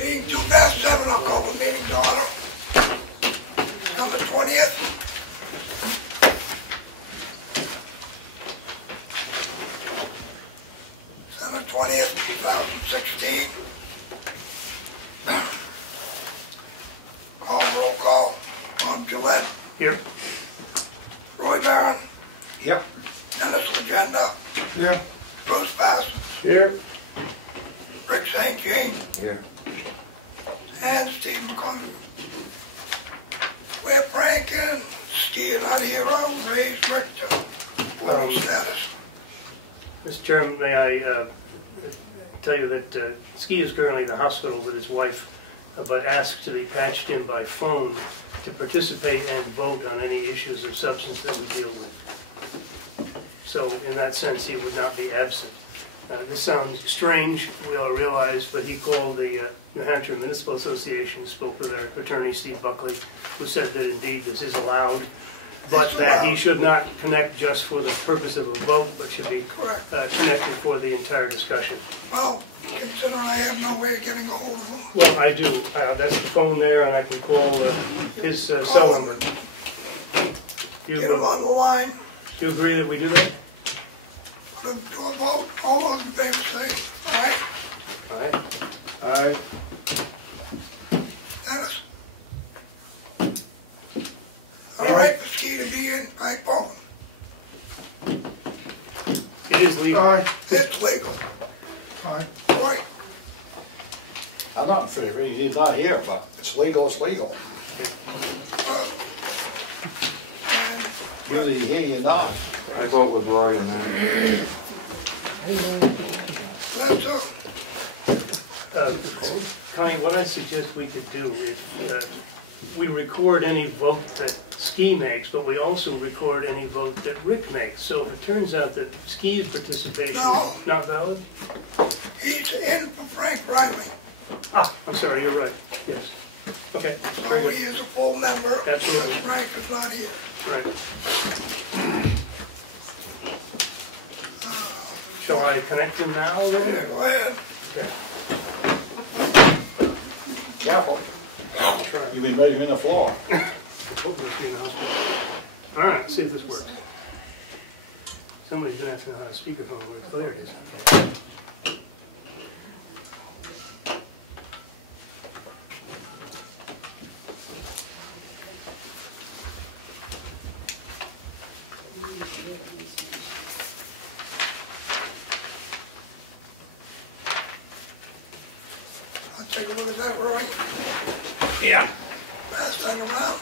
Being 2:07, I'll call the meeting to order. Number 20th. December 20th, 2016. Roll call on Gillette. Here. Roy Barron. Yep. Dennis Legendre. Here. Bruce Parsons. Here. Rick St. Jean. Here. And Steve McConnell. We're pranking. Ski not hero. Raise Richter. Voting status. Mr. Chairman, may I tell you that Ski is currently in the hospital with his wife, but asked to be patched in by phone to participate and vote on any issues of substance that we deal with. So in that sense, he would not be absent. This sounds strange, we all realize, but he called the New Hampshire Municipal Association, spoke with our attorney, Steve Buckley, who said that indeed this is allowed, but that he should not connect just for the purpose of a vote, but should be connected for the entire discussion. Well, consider I have no way of getting a hold of him. Well, I do. That's the phone there, and I can call his cell number. Get him on the line. Do you agree that we do that? Put him to a vote. All those in favor say aye. Aye. Aye. Dennis. All right, for Ski to be in by phone. It is legal. Aye. It's legal. Aye. Right. I'm not in favor. He's not here, but it's legal. It's legal. And Either you hear, you're not. I vote with Roy on that. that's all. Connie, what I suggest we could do is we record any vote that Ski makes, but we also record any vote that Rick makes. So if it turns out that Ski's participation is not valid? He's in for Frank Riley. Ah, I'm sorry, you're right. Yes. Okay. So he is a full member. Absolutely. Because Frank is not here. Right. Shall I connect him now Yeah, then? go ahead. Okay. Careful. I'll try. You've been measuring the floor. Hopefully it's in the hospital. All right, let's see if this works. Somebody's gonna have to know how to speakerphone works. Oh, there it is. Okay. I'll take a look at that, Roy. Yeah. Pass that around.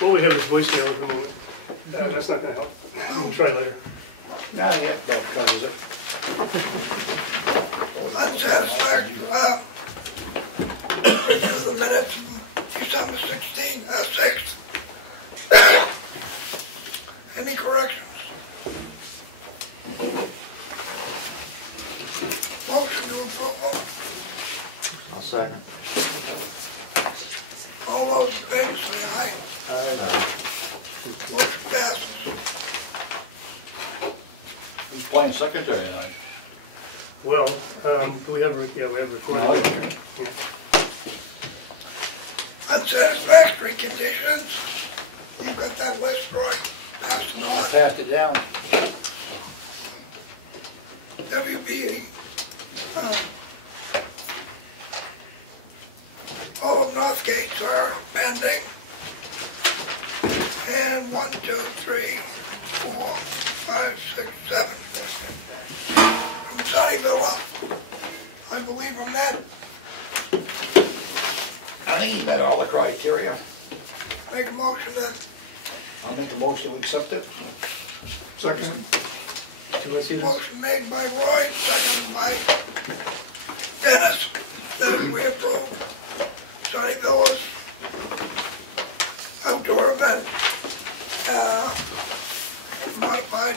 Well, we have his voicemail at the moment. That's not gonna help. We'll try later. Nah, yeah, that covers it. Unsatisfactory. Review the minutes of December 6th. Any corrections? Motion to approve. I'll second. All those in favor say aye. Aye. Motion passes. Who's playing secretary tonight? Well, do we have, we have recording. No. Yeah. Unsatisfactory conditions. You've got that list, Roy. Pass it on. Passed it down. WB. All of North Gates are pending. And 1, 2, 3, 4, 5, 6, 7. From Sunnyville, I believe I'm that. I think he met all the criteria. Make a motion that I'll make a motion to accept it. Second. Do you want to see this? motion made by Roy, seconded by Dennis, that we approve Sunnyville's outdoor event. Modified.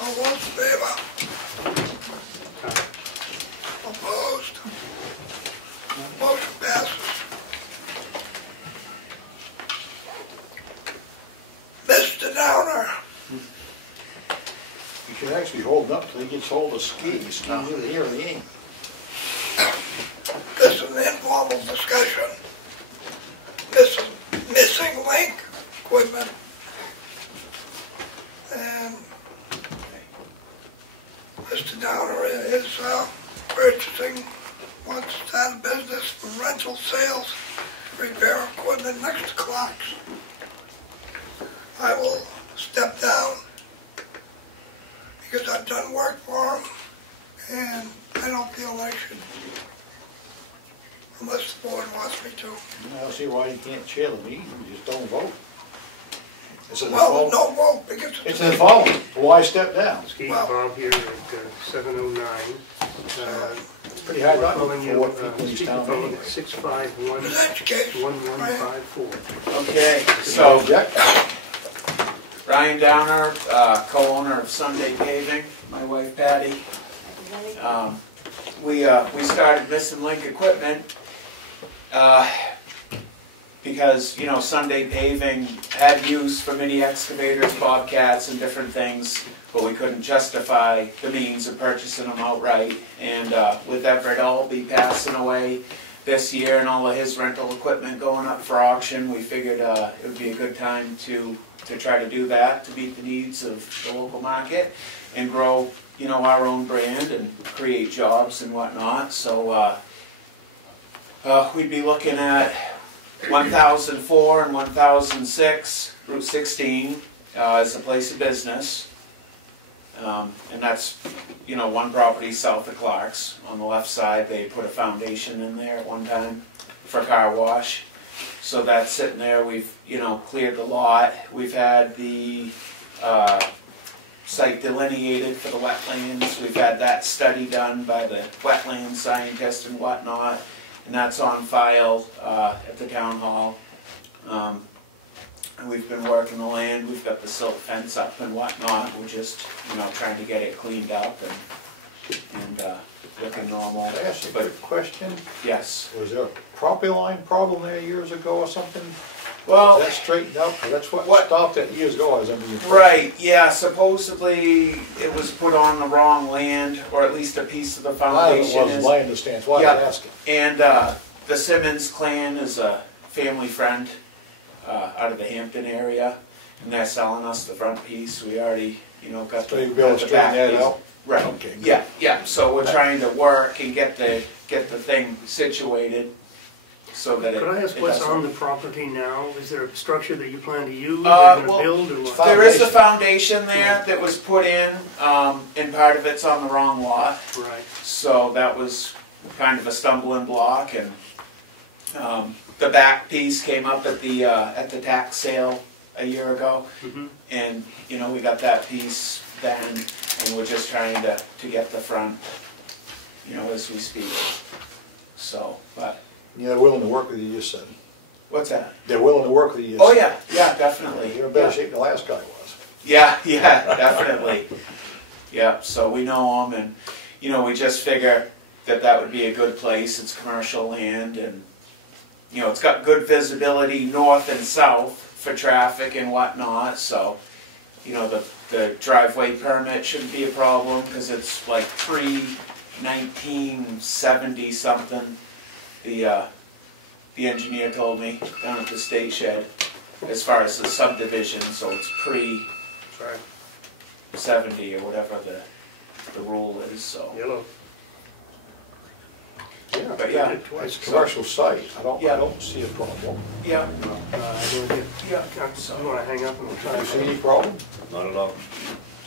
All those in favor? Opposed? Motion passes. be holding up till he gets hold of skis. Skis either here or he ain't. This is an informal discussion. This is missing link equipment. And Mr. Downer is purchasing, wants to start a business for rental sales, repair equipment next to clocks. I will step down because I've done work for him, and I don't feel I should, unless the board wants me to. I don't see why you can't chair the meeting, you just don't vote. It's an Well, informal. no vote because It's an informal. Why step down? Steve Well- Bob here at 7:09. It's pretty hard not Calling for you, what people in these towns speakerphone anyway. 651-1154. Okay, So, so object? Ryan Downer, co-owner of Sunday Paving, my wife Patty. We started missing link equipment because, you know, Sunday Paving had use for mini excavators, bobcats, and different things, but we couldn't justify the means of purchasing them outright. And with Everett Albee passing away this year and all of his rental equipment going up for auction, we figured it would be a good time to try to do that, to meet the needs of the local market and grow, you know, our own brand and create jobs and whatnot. So we'd be looking at 1004 and 1006 Route 16 as a place of business. And that's, you know, one property south of Clark's. On the left side, they put a foundation in there at one time for car wash. So that's sitting there. We've, you know, cleared the lot. We've had the site delineated for the wetlands. We've had that study done by the wetland scientist and whatnot. And that's on file at the town hall. And we've been working the land. We've got the silt fence up and whatnot. We're just, you know, trying to get it cleaned up and looking normal. Can I ask you a But quick question? yes. Was there a property line problem there years ago or something? Well, Was that straightened out? 'Cause that's what What- stopped it years ago, I was under the impression. right, yeah, supposedly it was put on the wrong land, or at least a piece of the It foundation wasn't is. my understanding, that's why Yeah. I was asking. And the Simmons clan is a family friend out of the Hampton area, and they're selling us the front piece. We already, you know, got So the, you'll be able got to the back straighten that piece. out? Right, Okay, good. yeah, yeah, so we're trying to work and get the thing situated so that it. Could I ask it what's doesn't- on the property now? Is there a structure that you plan to use, well, you're gonna build, or what? There is a foundation there that was put in, and part of it's on the wrong lot. Right. So that was kind of a stumbling block, and the back piece came up at the tax sale a year ago. Mhm. And, you know, we got that piece then, and we're just trying to get the front, you know, as we speak. So, but, Yeah, they're willing to work with you, you said. what's that? They're willing to work with you. Oh, yeah, yeah, definitely. You're in better Yeah. shape than the last guy was. Yeah, yeah, definitely. Yeah, so we know them, and, you know, we just figure that would be a good place. It's commercial land, and, you know, it's got good visibility north and south for traffic and whatnot, so, you know, the driveway permit shouldn't be a problem, because it's like pre-1970 something, the engineer told me, down at the state shed, as far as the subdivision, so it's Sorry. 70 or whatever the rule is, so. Yellow. Yeah, But yeah, Did it twice. it's a commercial site, I Yeah. don't see a problem. Yeah, I don't get, yeah. you wanna hang up and we'll try Do you see any to. problem? Not at all.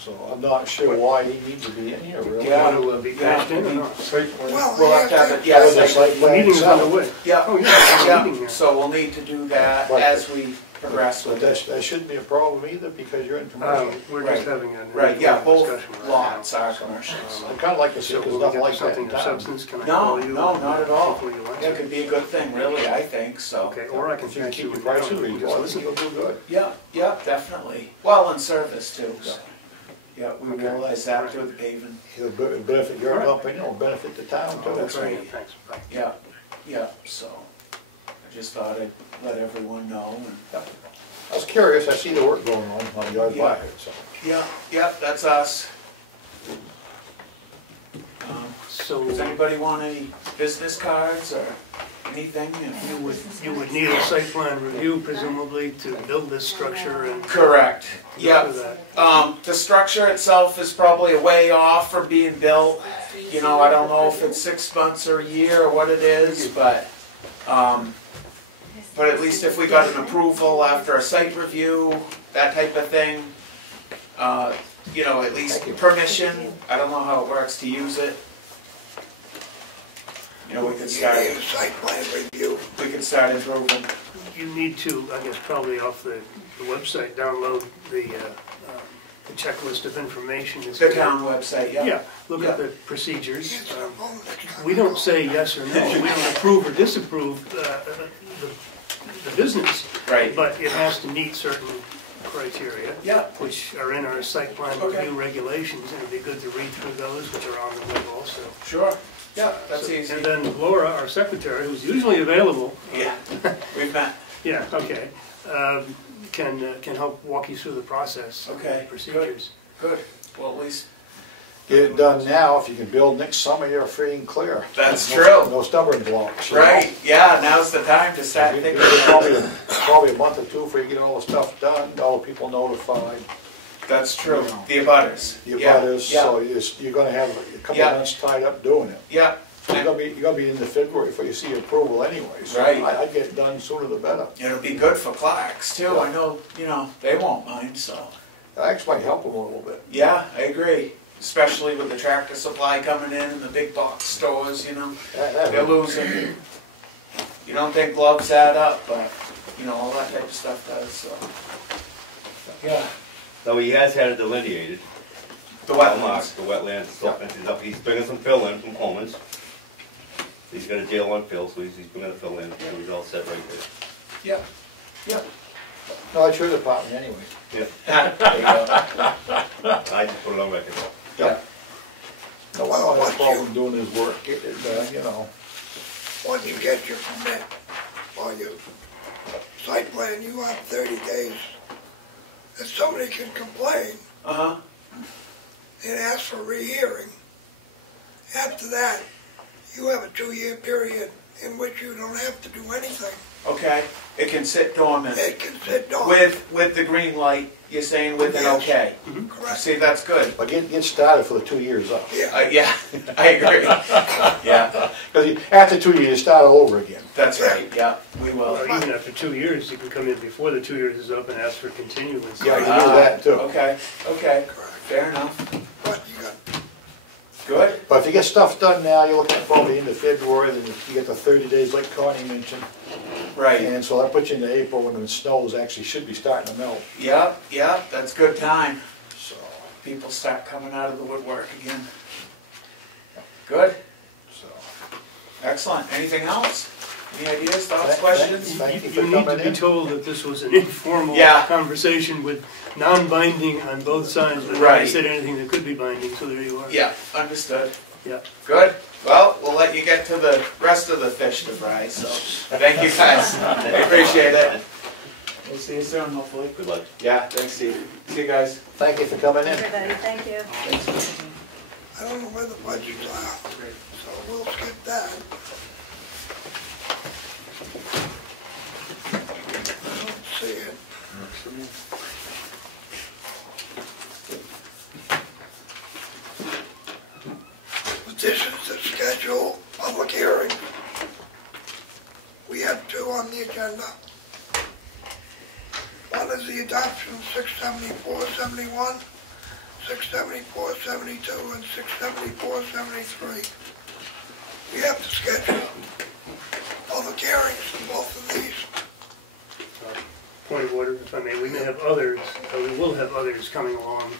So I'm not sure why he needs to be in here, really. Yeah. Want to be patched in or not? Well, We'll have to have it, Yeah, yeah, with the so- site The plan meeting is itself. underway. yeah, Oh, yeah, there's a meeting yeah, here. so we'll need to do that Right. as we progress But with it. that shouldn't be a problem either, because you're in commercial. We're Right. just having an Right, yeah, informal both discussion right lots now. are commercials. I'd kinda like to see, So if there's will we nothing get like to that in something of town. substance? Can I No, call you? no, not at all. Before you Yeah, it answer? could be a good thing, really, I think, so. Okay, or I can If you patch keep you your in prices now, you can just reasonable, I think listen. you'll do good. Yeah, yeah, definitely. Well, and service too, so. Yeah, we Okay. realize that through the paving. It'll benefit your Alright. company, it'll benefit the town too. That's right. Thanks, bye. Yeah, yeah, so. I just thought I'd let everyone know, and. I was curious, I see the work going on the other Yeah. by it, so. Yeah, yeah, that's us. So Does anybody want any business cards or anything? you would need a site plan review presumably to build this structure and. Correct. for Yep. that. The structure itself is probably a way off from being built. You know, I don't know if it's 6 months or a year or what it is, but at least if we got an approval after a site review, that type of thing, you know, at least permission. I don't know how it works to use it. You know, we could You start. need a site plan review. We could start improving. You need to, I guess, probably off the website, download the checklist of information. The town website, yeah. Yeah, look Yeah. at the procedures. Answer the phone next time. We don't say yes or no, we don't approve or disapprove the business, Right. but it has to meet certain criteria, Yeah. which are in our site plan Okay. review regulations, and it'd be good to read through those, which are on the web also. Sure. Yeah, that's So- easy. And then Laura, our secretary, who's usually available, Yeah, we've met. yeah, okay, can help walk you through the process. Okay, Procedures. Good. Well, at least Get it done now, if you can build next summer, you're free and clear. That's No- true. No stubborn blocks. you know? right. Yeah, now's the time to start You- thinking. you- about Probably a month or two before you get all the stuff done, all the people notified, That's true. You know. The abutters. your Yeah, butters, yeah, so you're gonna have a couple Yeah. of months tied up doing it. yeah. So you're gonna be into February before you see approval anyway, so Right. I'd get it done sooner the better. It'll be good for Clarks too. Yeah. I know, you know, they won't mind, so. That actually might help them a little bit. Yeah, I agree. Especially with the Tractor Supply coming in and the big box stores, you know. That- They're losing. You don't think gloves add up, but, you know, all that type of stuff does, so. Yeah. So he has had it delineated. The Mark, wetlands. the wetlands, stuff, and he's bringing some fill in from Coleman's. He's got a deal on fill, so he's bringing the fill in, so he's all set right there. Yeah. Yeah. No, it's your department anyway. Yeah, There you go. I just put it on record. Yeah. No, I don't have a problem doing his work, get it done, you know. Once you get your permit or your site plan, you have 30 days. If somebody can complain Uh-huh. and ask for rehearing, after that, you have a 2-year period in which you don't have to do anything. Okay. It can sit dormant. It can sit dormant. With the green light, you're saying with an Yes. okay. Correct. See, that's good. But get started for the 2 years up. Yeah. Yeah, I agree. Yeah, Because after 2 years, you start all over again. that's right, yeah, we will. Or even after 2 years, you can come in before the 2 years is up and ask for continuance. Yeah, you can do that too. Okay, okay, fair enough. But you got, Good, But if you get stuff done now, you're looking at probably into February, then you get the 30 days like Connie mentioned. right. And so that puts you into April when the snows actually should be starting to melt, Yep, yep, that's good time. so. People start coming out of the woodwork again. Good, so. excellent. Anything else? Any ideas, thoughts, Thank- questions? Thank you You for need to coming be in. told that this was an informal Yeah. conversation with non-binding on both sides, but Right. nobody said anything that could be binding, so there you are. Yeah, understood. Yeah. Good. Well, we'll let you get to the rest of the fish to fry, so thank you guys. I appreciate it. We'll see you soon, hopefully. Good luck. Yeah, thanks, Steve. See you guys. Thank you for coming in. Everybody, thank you. I don't know where the budgets are, so we'll skip that. I don't see it. Petitions to schedule public hearings. We have 2 on the agenda. One is the adoption of 674-71, 674-72, and 674-73. We have to schedule public hearings for both of these. Point of order, if I may, we may have others, we will have others coming along,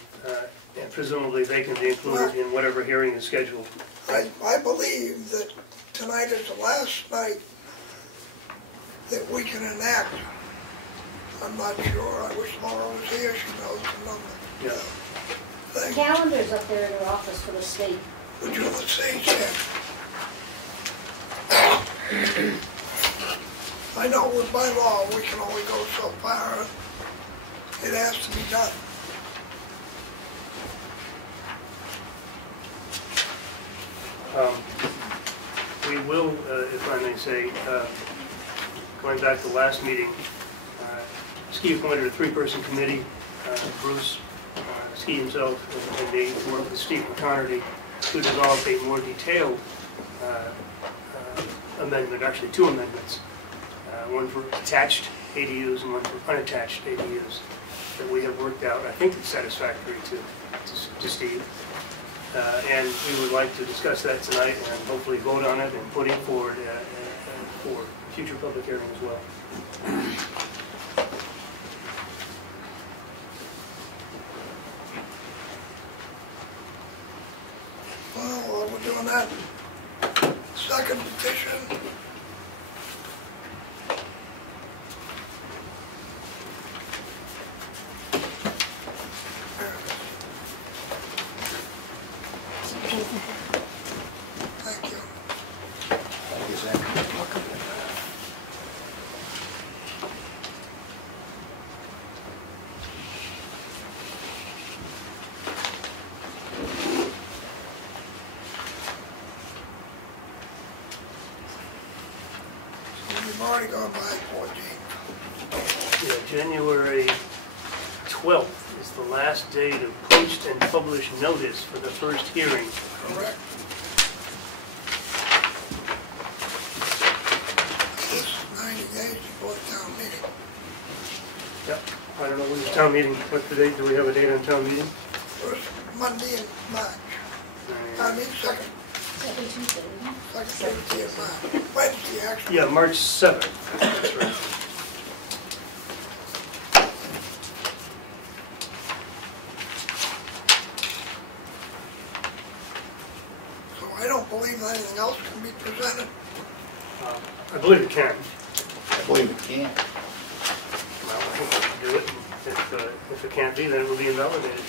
and presumably they can be included in whatever hearing is scheduled. I believe that tonight is the last night that we can enact. I'm not sure. I wish Laura was here. She knows the number. Yeah. Thing. Calendar's up there in your office for the state. Would you let's say that? I know with by law we can only go so far. It has to be done. We will, if I may say, going back to the last meeting, Ski appointed a three-person committee. Bruce, Ski himself, and me worked with Steve McConerty to develop a more detailed amendment, actually two amendments, one for attached ADUs and one for unattached ADUs that we have worked out. I think it's satisfactory to Steve. And we would like to discuss that tonight and hopefully vote on it and put it forward for future public hearing as well. Well, while we're doing that, second petition. Thank you. Thank you, Sam. We've already gone by 14. Yeah, January 12th is the last day to post and publish notice for the first hearing. Correct. This is 90 days before the town meeting. Yep. I don't know when the town meeting, what's the date? Do we have a date on town meeting? First Monday in March. I mean, second Tuesday in March. Wednesday, actually. Yeah, March 7th. That's right. So I don't believe anything else can be presented. I believe it can. I believe it can. Well, I think we can do it. If it can't be, then it will be invalidated.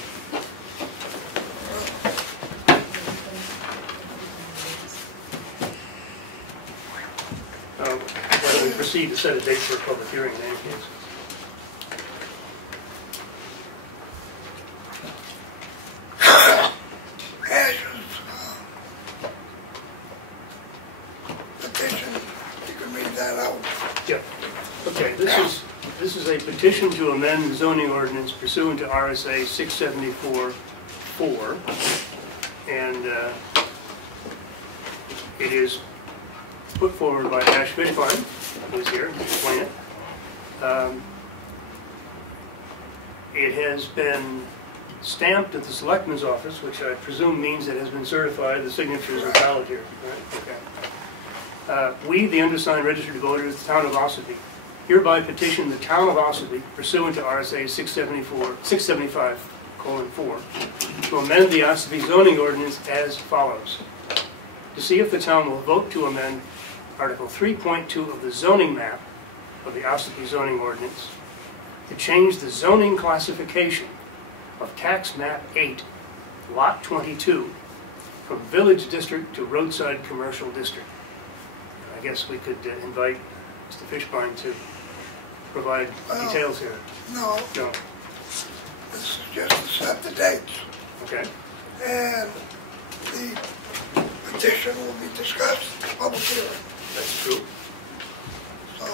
Why don't we proceed to set a date for a public hearing in any case? Ash's petition, you can read that out. Yeah. Okay, this is a petition to amend the zoning ordinance pursuant to RSA 674-4, and it is put forward by Nash Fishbein, who is here to explain it. It has been stamped at the Selectmen's office, which I presume means it has been certified. The signatures are valid here. Right? Okay. We, the undersigned registered voters of the town of Ossipee, hereby petition the town of Ossipee pursuant to RSA 675:4 to amend the Ossipee zoning ordinance as follows. To see if the town will vote to amend Article 3.2 of the zoning map of the Ossipee zoning ordinance to change the zoning classification of tax map 8, lot 22, from village district to roadside commercial district. I guess we could invite Mr. Fishbein to provide details here. No, No. this is just to set the dates. Okay. And the petition will be discussed in public hearing. That's true. So,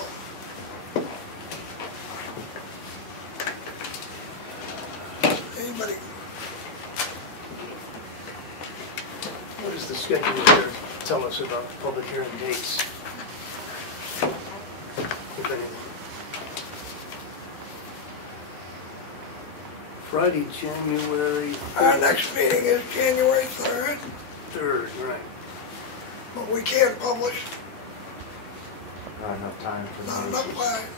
anybody, What does the schedule here tell us about public hearing dates? If anything. Friday, January our next meeting is January 3rd, 3rd, right. but we can't publish, Not enough time for not the enough notices. time.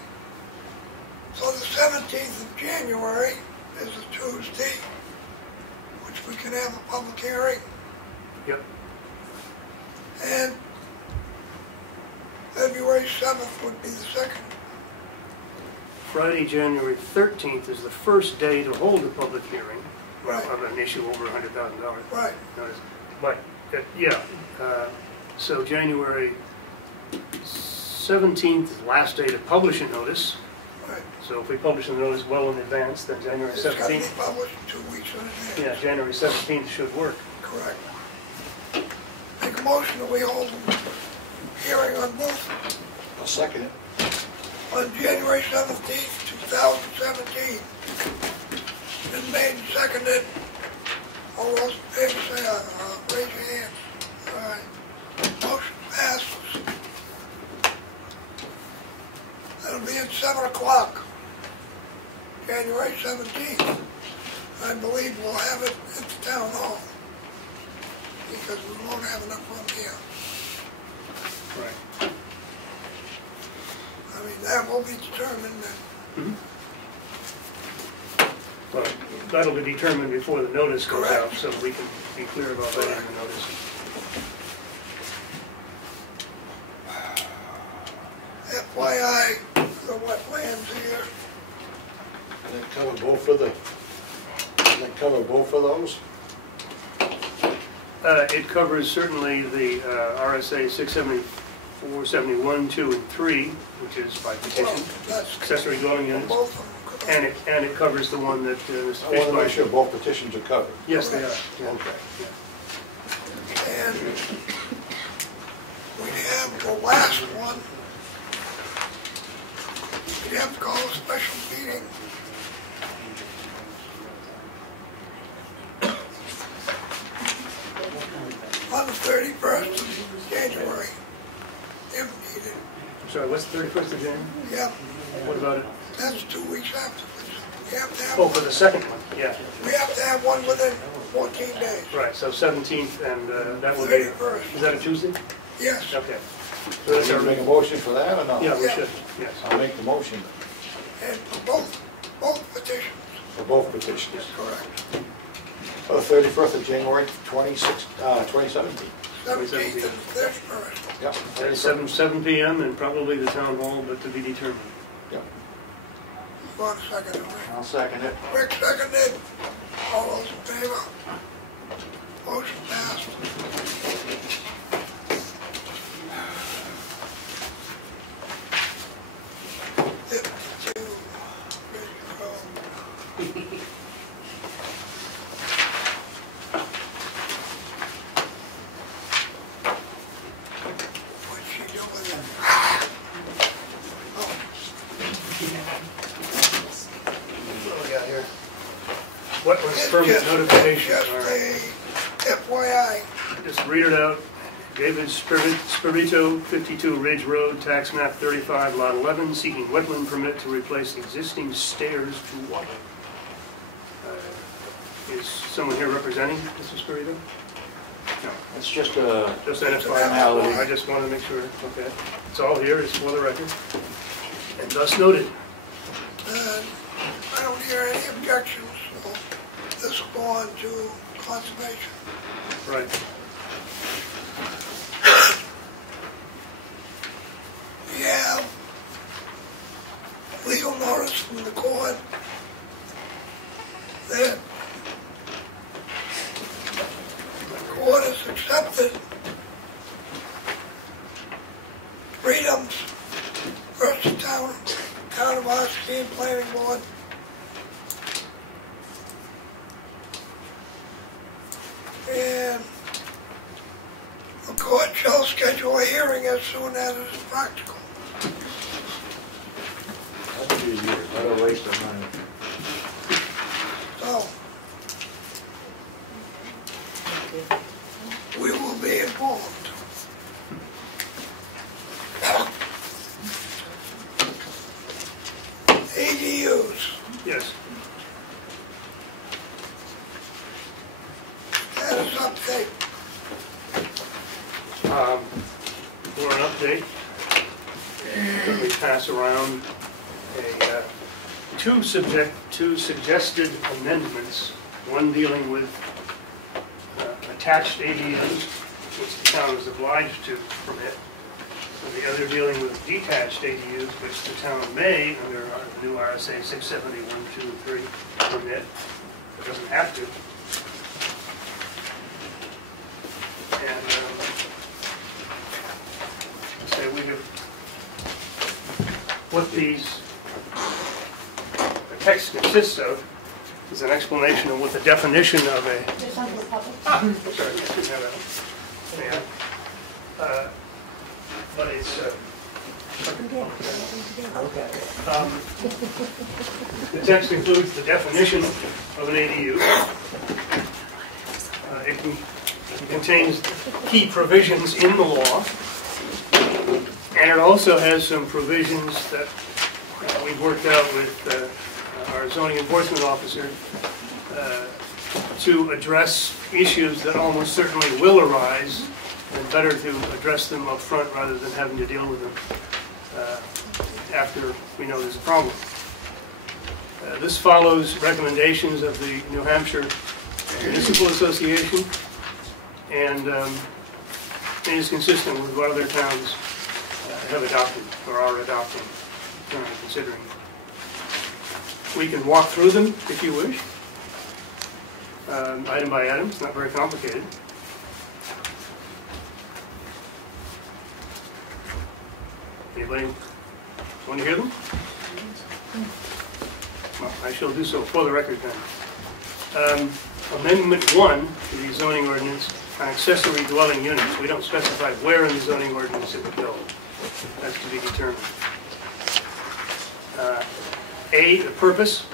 So the 17th of January is a Tuesday, which we can have a public hearing. Yep. And February 7th would be the second. Friday, January 13th is the first day to hold a public hearing Right. of an issue over $100,000. Right. Notice. But, yeah, so January 17th is the last day to publish a notice. Right. So if we publish a notice well in advance, then January It's got to be 17th, published 2 weeks in advance. yeah, January 17th should work. Correct. Because a motion that we hold a hearing on both I'll second it. on January 17th, 2017. Been made and seconded. All those in favor say aye. Raise your hand. All right. Motion passes. That'll be at 7 o'clock, January 17th. I believe we'll have it at the town hall because we won't have enough room here. Right. I mean, that will be determined. Well, that'll be determined before the notice goes Correct. out, so we can be clear about that in the notice. FYI, the wetlands here. And then cover both of the, and then cover both of those? It covers certainly the RSA 674, 71, 2, and 3, which is by Well, petition, that's accessory dwelling units, both of them. and it covers the one that Mr. I want to Fishbein. make sure both petitions are covered. Yes, they are. Yeah. Okay. And we have the last one. We have to call a special meeting. On the 31st of January, if needed. Sorry, what's the 31st of January? Yep, What about it? that's 2 weeks afterwards. We have to have, Oh, for the second one, yeah. we have to have one within 14 days. Right, so 17th, and that will be, 31st, is that a Tuesday? yes. Okay. So that's Should our, we make a motion for that or not? yeah, we Yeah. should, yes. I'll make the motion And for both petitions, for both petitions. correct. For the 31st of January, 2017. 17th and 31st. Yep. At 7 p.m. and probably the town hall, but to be determined. Yep. You want a second, Rick? I'll second it. Rick seconded. All those in favor? Motion passed. What's she doing with it? What do we got here? Wetlands It's permit just- notification. Just All right. a FYI. Just read it out. David Spirito, 52 Ridge Road, tax map 35, lot 11, seeking wetland permit to replace existing stairs to water. Is someone here representing Mr. Spirito? No, It's just a, just an formality. I just wanted to make sure, okay. It's all here, it's for the record. And thus noted. I don't hear any objections, so this will go on to conservation. Right. We have legal notice from the court that the court has accepted Freedom's versus Town of Ossipee Planning Board. And the court shall schedule a hearing as soon as it is practical. That'll be a year. what a waste of money. So, we will be informed. ADUs, Yes. status update. For an update, we pass around two suggested amendments, one dealing with attached ADUs, which the town is obliged to permit, and the other dealing with detached ADUs, which the town may, under the new RSA 671, 2, and 3, permit, but doesn't have to. And say we have, what the text consists of is an explanation of what the definition of a, Just under the public. sorry, I didn't have that. Yeah. But it's, the text includes the definition of an ADU. It contains key provisions in the law, and it also has some provisions that we've worked out with our zoning enforcement officer to address issues that almost certainly will arise, and better to address them up front rather than having to deal with them after we know there's a problem. This follows recommendations of the New Hampshire Municipal Association, and is consistent with what other towns have adopted or are adopting, currently considering. We can walk through them if you wish, item by item. It's not very complicated. Anybody want to hear them? Well, I shall do so for the record then. Amendment 1 to the zoning ordinance on accessory dwelling units. We don't specify where in the zoning ordinance it would go. That's to be determined. A, the purpose,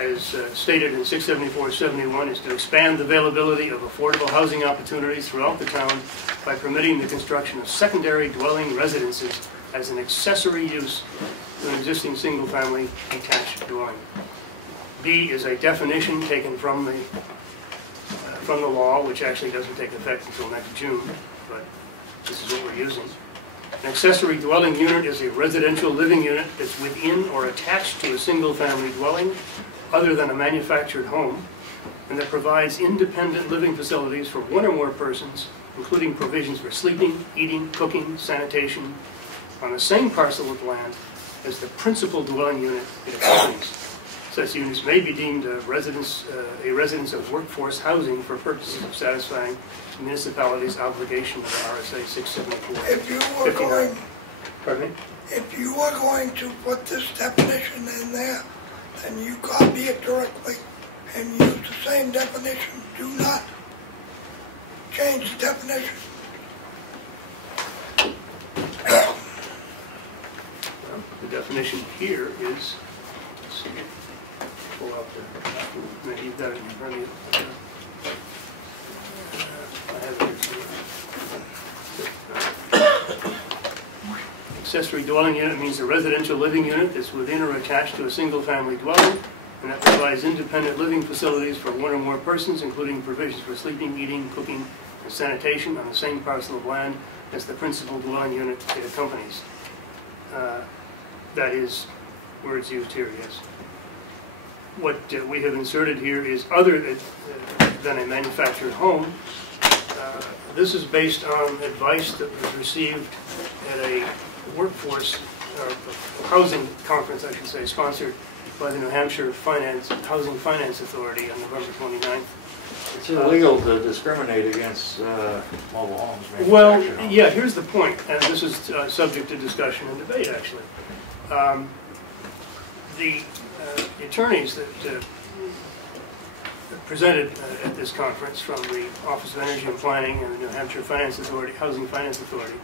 as stated in 674-71, is to expand the availability of affordable housing opportunities throughout the town by permitting the construction of secondary dwelling residences as an accessory use to an existing single-family detached dwelling. B is a definition taken from the law, which actually doesn't take effect until next June, but this is what we're using. An accessory dwelling unit is a residential living unit that's within or attached to a single-family dwelling other than a manufactured home, and that provides independent living facilities for one or more persons, including provisions for sleeping, eating, cooking, sanitation, on the same parcel of land as the principal dwelling unit it accompanies. Such units may be deemed a residence of workforce housing for purposes of satisfying the municipality's obligation of the RSA 674. If you were going, Pardon me? if you are going to put this definition in there, then you copy it directly and use the same definition. Do not change the definition. Well, the definition here is, let's see, pull out the, maybe you've got it in front of you. I have it here. Accessory dwelling unit means a residential living unit that's within or attached to a single-family dwelling, and that provides independent living facilities for one or more persons, including provisions for sleeping, eating, cooking, and sanitation on the same parcel of land as the principal dwelling unit it accompanies. That is words used here, yes. What we have inserted here is other than a manufactured home. This is based on advice that was received at a workforce housing conference, I should say, sponsored by the New Hampshire Housing Finance Authority on November 29th. It's illegal to discriminate against mobile homes. Well, manufactured homes. yeah, here's the point, and this is subject to discussion and debate, actually. The attorneys that presented at this conference from the Office of Energy and Planning and the New Hampshire Housing Finance Authority,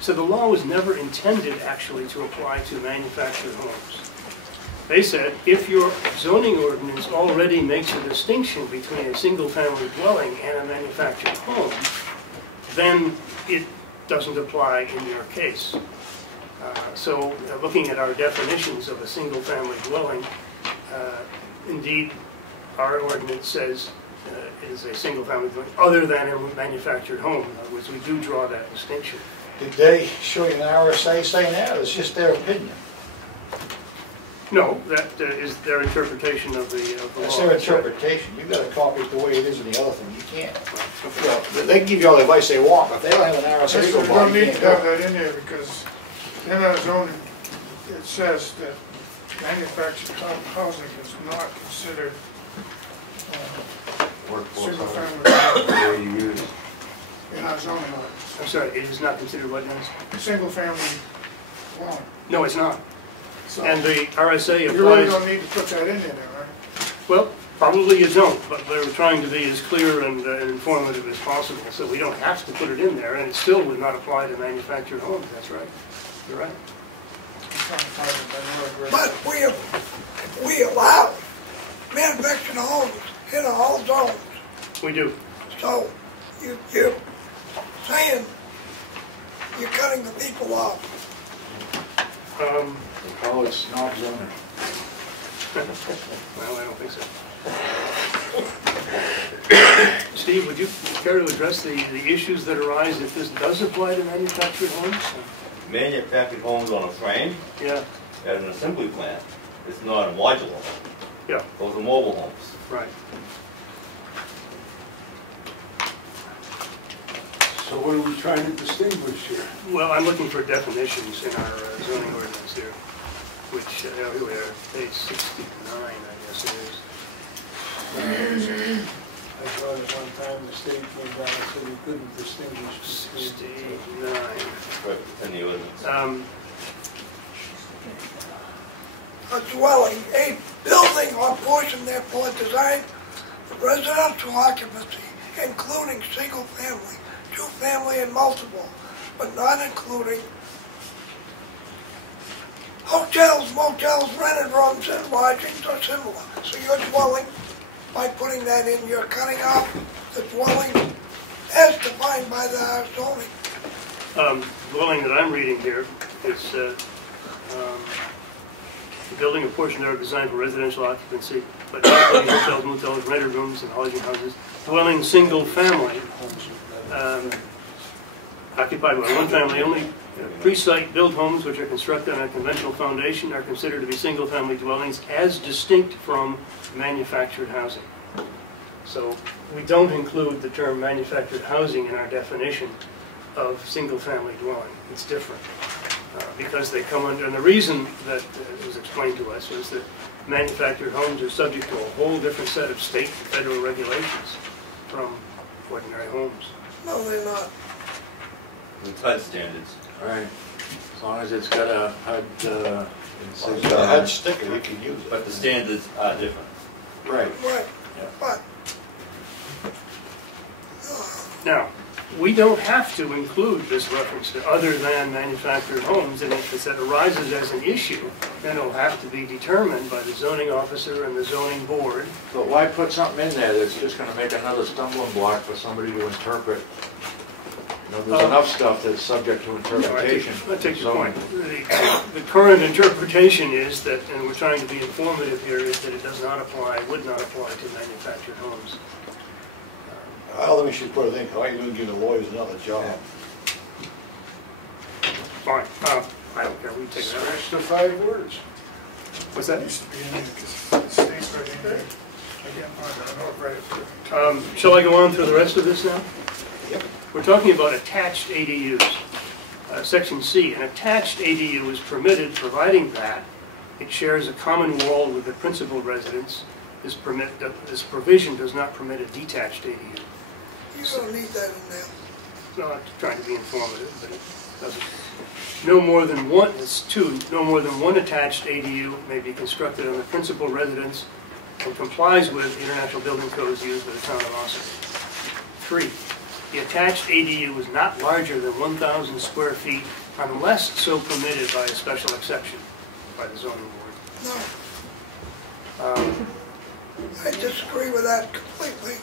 said the law was never intended actually to apply to manufactured homes. They said if your zoning ordinance already makes a distinction between a single-family dwelling and a manufactured home, then it doesn't apply in your case. So looking at our definitions of a single-family dwelling, indeed, our ordinance says it is a single-family dwelling other than a manufactured home. In other words, we do draw that distinction. Did they show you an RSA saying that? It's just their opinion. No, that is their interpretation of the law. That's their interpretation. You've got to copy it the way it is in the other thing. You can't. You know, they can give you all the advice they want, but if they don't have an RSA to We go by, don't you need to can't have go. that in there because in our zoning, it says that manufactured housing is not considered Workforce single-family housing, dwelling the way you use. in our zoning ordinance. I'm sorry, it is not considered what now? Single-family dwelling. No, it's not. So And the RSA you really applies, don't need to put that in there, right? well, Probably you don't, but we're trying to be as clear and informative as possible, so we don't have to put it in there, and it still would not apply to manufactured homes. That's right. You're right. But we allow manufactured homes in all zones. We do. So you're saying you're cutting the people off. They call it snob zoning. Well, I don't think so. Steve, would you care to address the issues that arise if this does apply to manufactured homes? Manufactured homes on a frame Yeah, at an assembly plant. It's not a modular. yeah, Those are mobile homes. right. So what are we trying to distinguish here? Well, I'm looking for definitions in our zoning ordinance here, which, here we are, page 69, I guess it is. I thought at one time the state came down and said we couldn't distinguish between. 69. Right, in the ordinance. A dwelling, a building or portion therefore designed for residential occupancy, including single family, two family and multiple, but not including hotels, motels, rented rooms, and lodgings or similar. So your dwelling, by putting that in, you're cutting off the dwelling as defined by the zoning. Dwelling that I'm reading here is the building or portion thereof designed for residential occupancy, but not including hotels, motels, rented rooms, and lodging houses. Dwelling single family, occupied by one family only. Pre-site built homes which are constructed on a conventional foundation are considered to be single-family dwellings as distinct from manufactured housing. So we don't include the term manufactured housing in our definition of single-family dwelling. It's different because they come under, and the reason that was explained to us was that manufactured homes are subject to a whole different set of state and federal regulations from ordinary homes. No, they're not. It's HUD standards. Right. As long as it's got a HUD If it's got a HUD sticker, you can use it. But the standards are different. Right. Right, Yeah. but Now, we don't have to include this reference to other than manufactured homes, and if that arises as an issue, then it'll have to be determined by the zoning officer and the zoning board. But why put something in there that's just gonna make another stumbling block for somebody to interpret? You know, there's enough stuff that's subject to interpretation. I take your point. The current interpretation is that, and we're trying to be informative here, is that it does not apply, would not apply to manufactured homes. I don't think we should put it in, because I can give the lawyers another job. Fine, I don't care, we take it out. Scratch the 5 words. What's that? Used to be in there, because it stays right in there. I can't find it, I know it right. Shall I go on through the rest of this now? Yep. We're talking about attached ADUs. Section C, an attached ADU is permitted providing that it shares a common wall with the principal residence. This provision does not permit a detached ADU. you're gonna need that in there. Not trying to be informative, but it doesn't. No more than one, it's 2, no more than one attached ADU may be constructed on the principal residence and complies with International Building Codes used by the town of Ossipee. 3, the attached ADU is not larger than 1,000 square feet unless so permitted by a special exception by the zoning board. No, I disagree with that completely.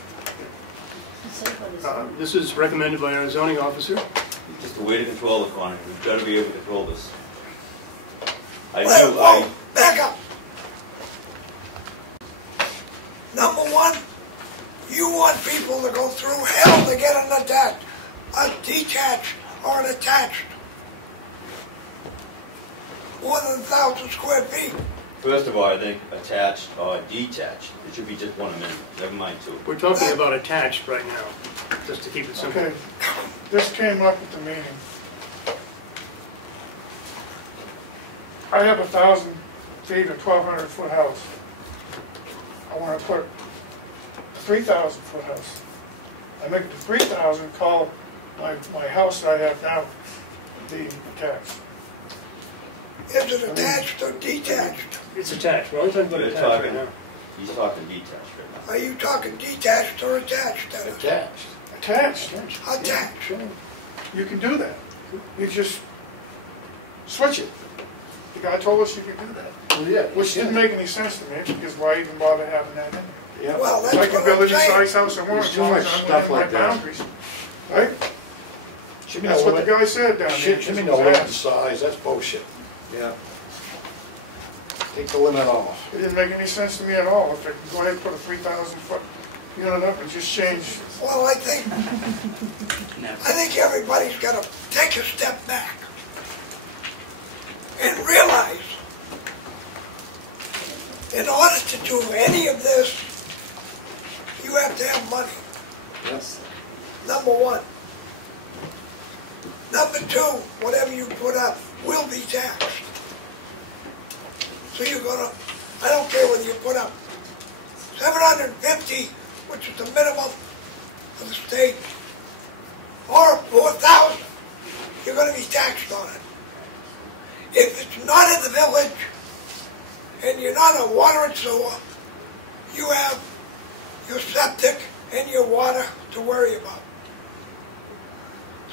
This is recommended by our zoning officer. Just a way to control the quantity. We've got to be able to control this. Whoa, back up. Number one, you want people to go through hell to get an attached, a detached or an attached. More than 1,000 square feet. First of all, I think attached or detached. It should be just one amendment. Never mind 2. We're talking about attached right now, just to keep it simple. Okay, this came up at the meeting. I have 1,000 feet, a 1,200 foot house. I want to put a 3,000 foot house. I make the 3,000 call my house that I have now the attached. Is it attached or detached? It's attached. We're only talking about You're attached right talking- now. He's talking detached right now. Are you talking detached or attached, Dennis? Attached. Attached. Attached. Sure. You can do that. You just switch it. The guy told us you could do that. Well, yeah. Which didn't make any sense to me, because why even bother having that in there? Yeah. Well, that's I can what build I'm any saying. size house I want, There's as too long much as I'm stuff within my like that. boundaries. Right? Should be That's no what the limit. guy said down there. Should be no limit to size, that's bullshit. Yeah. Take the limit off. It didn't make any sense to me at all. If they can go ahead and put a 3,000 foot unit up and just change. Well, I think everybody's got to take a step back and realize in order to do any of this, you have to have money. Yes. Number one. Number two, whatever you put up will be taxed. So you're gonna, I don't care whether you put up 750, which is the minimum for the state, or 4,000, you're gonna be taxed on it. If it's not in the village, and you're not a water and sewer, you have your septic and your water to worry about.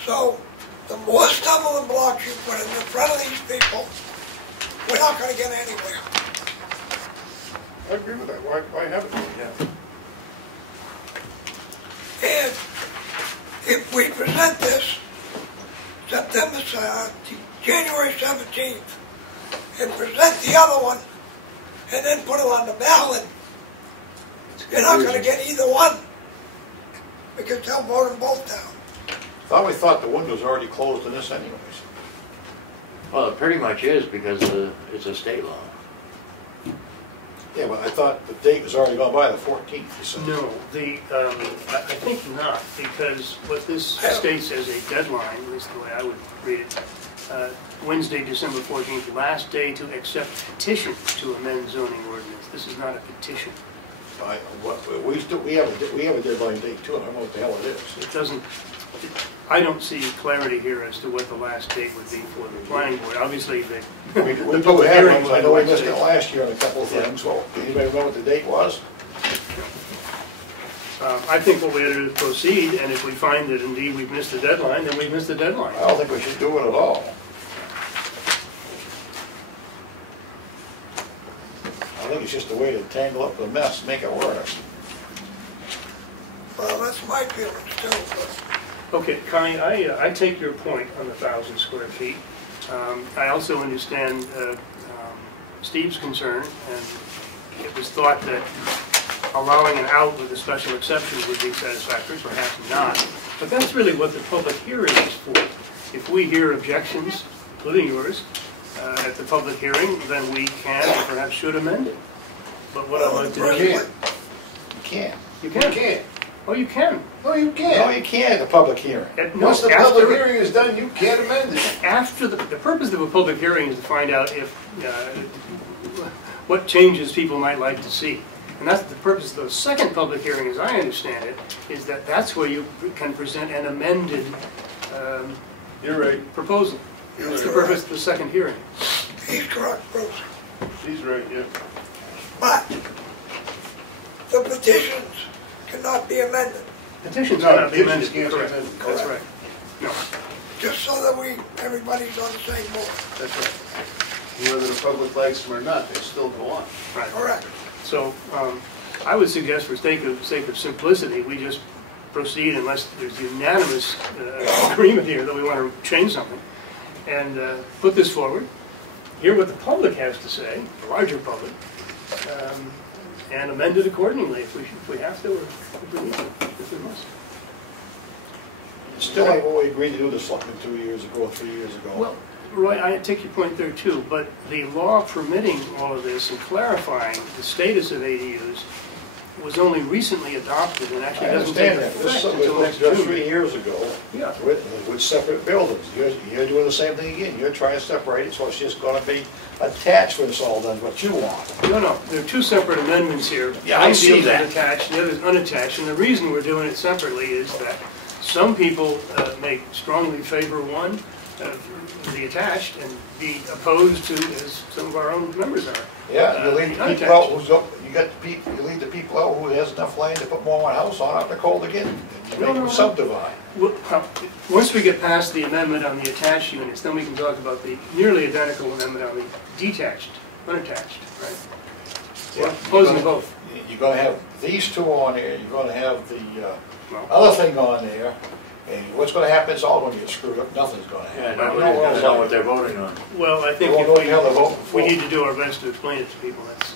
So, the more stumbling blocks you put in the front of these people, we're not going to get anywhere. I agree with that. Why haven't we? Yeah. And if we present this January 17th, and present the other one, and then put it on the ballot, you're not going to get either one, because they'll vote them both down. We thought the window was already closed in this anyways. Well, it pretty much is because it's a state law. Yeah, but I thought the date was already gone by, the 14th, you said. No, I think not, because what this states as a deadline, at least the way I would read it, Wednesday, December 14th, last day to accept petition to amend zoning ordinance. This is not a petition. We have a deadline date too, I don't know what the hell it is. It doesn't, I don't see clarity here as to what the last date would be for the planning board. Obviously, the We the do public have hearing one, was I know we the missed it Wednesday. last year on a couple of things, well, anybody remember what the date was? I think what we ought to do is proceed, and if we find that indeed we've missed the deadline, then we've missed the deadline. I don't think we should do it at all. I think it's just a way to tangle up the mess, make it worse. Well, that's my feelings too, but Okay, Connie, I take your point on the 1,000 square feet. I also understand Steve's concern, and it was thought that allowing an out with a special exception would be satisfactory, perhaps not. But that's really what the public hearing is for. If we hear objections, including yours, at the public hearing, then we can or perhaps should amend it. But what I'd like to do... You can't. You can. You can't. Oh, you can. No, you No, can't. you can't at a public hearing. No, Once the after- public hearing is done, you can't amend it. After the purpose of a public hearing is to find out if what changes people might like to see, and that's the purpose of the second public hearing, as I understand it, is that that's where you can present an amended You're right. proposal. That's the purpose of the second hearing. he's correct, Bruce. He's right, yeah. But the petitions cannot be amended, Petitions No, cannot be petitions amended. can't be Correct. amended. That's right. No, just so that everybody's on the same board. That's right. Whether the public likes them or not, they still go on. right. Correct. So I would suggest, for sake of simplicity, we just proceed unless there's unanimous agreement here that we want to change something, and put this forward, hear what the public has to say, the larger public, and amend it accordingly if we have to, or if we need to, if we must. Still like what we agreed to do the Selectmen 2 years ago, 3 years ago. Well, Roy, I take your point there too, but the law permitting all of this and clarifying the status of ADUs was only recently adopted and actually I doesn't take understand that, effect this until was next just June. 3 years ago. Yeah. With separate buildings. You're doing the same thing again. You're trying to separate it, so it's just gonna be attached when it's all done, what you want. No, there are two separate amendments here. Yeah, I One see deals with that. attached, the other is unattached, and the reason we're doing it separately is that some people may strongly favor one, the attached and be opposed to, as some of our own members are. Yeah, you leave the unattached. people out who's up, you leave the people out who has enough land to put more on a house on out in the cold again. You make them subdivide. Well, once we get past the amendment on the attached units, then we can talk about the nearly identical amendment on the detached, unattached, right? Yeah, Opposing both. You're gonna have these two on there, you're gonna have the Well, other thing on there, and what's gonna happen, it's all gonna get screwed up, nothing's gonna Yeah, happen. nobody's gonna know what they're voting on. well, I think They won't know the hell they're if voting we for. need to do our best to explain it to people, that's,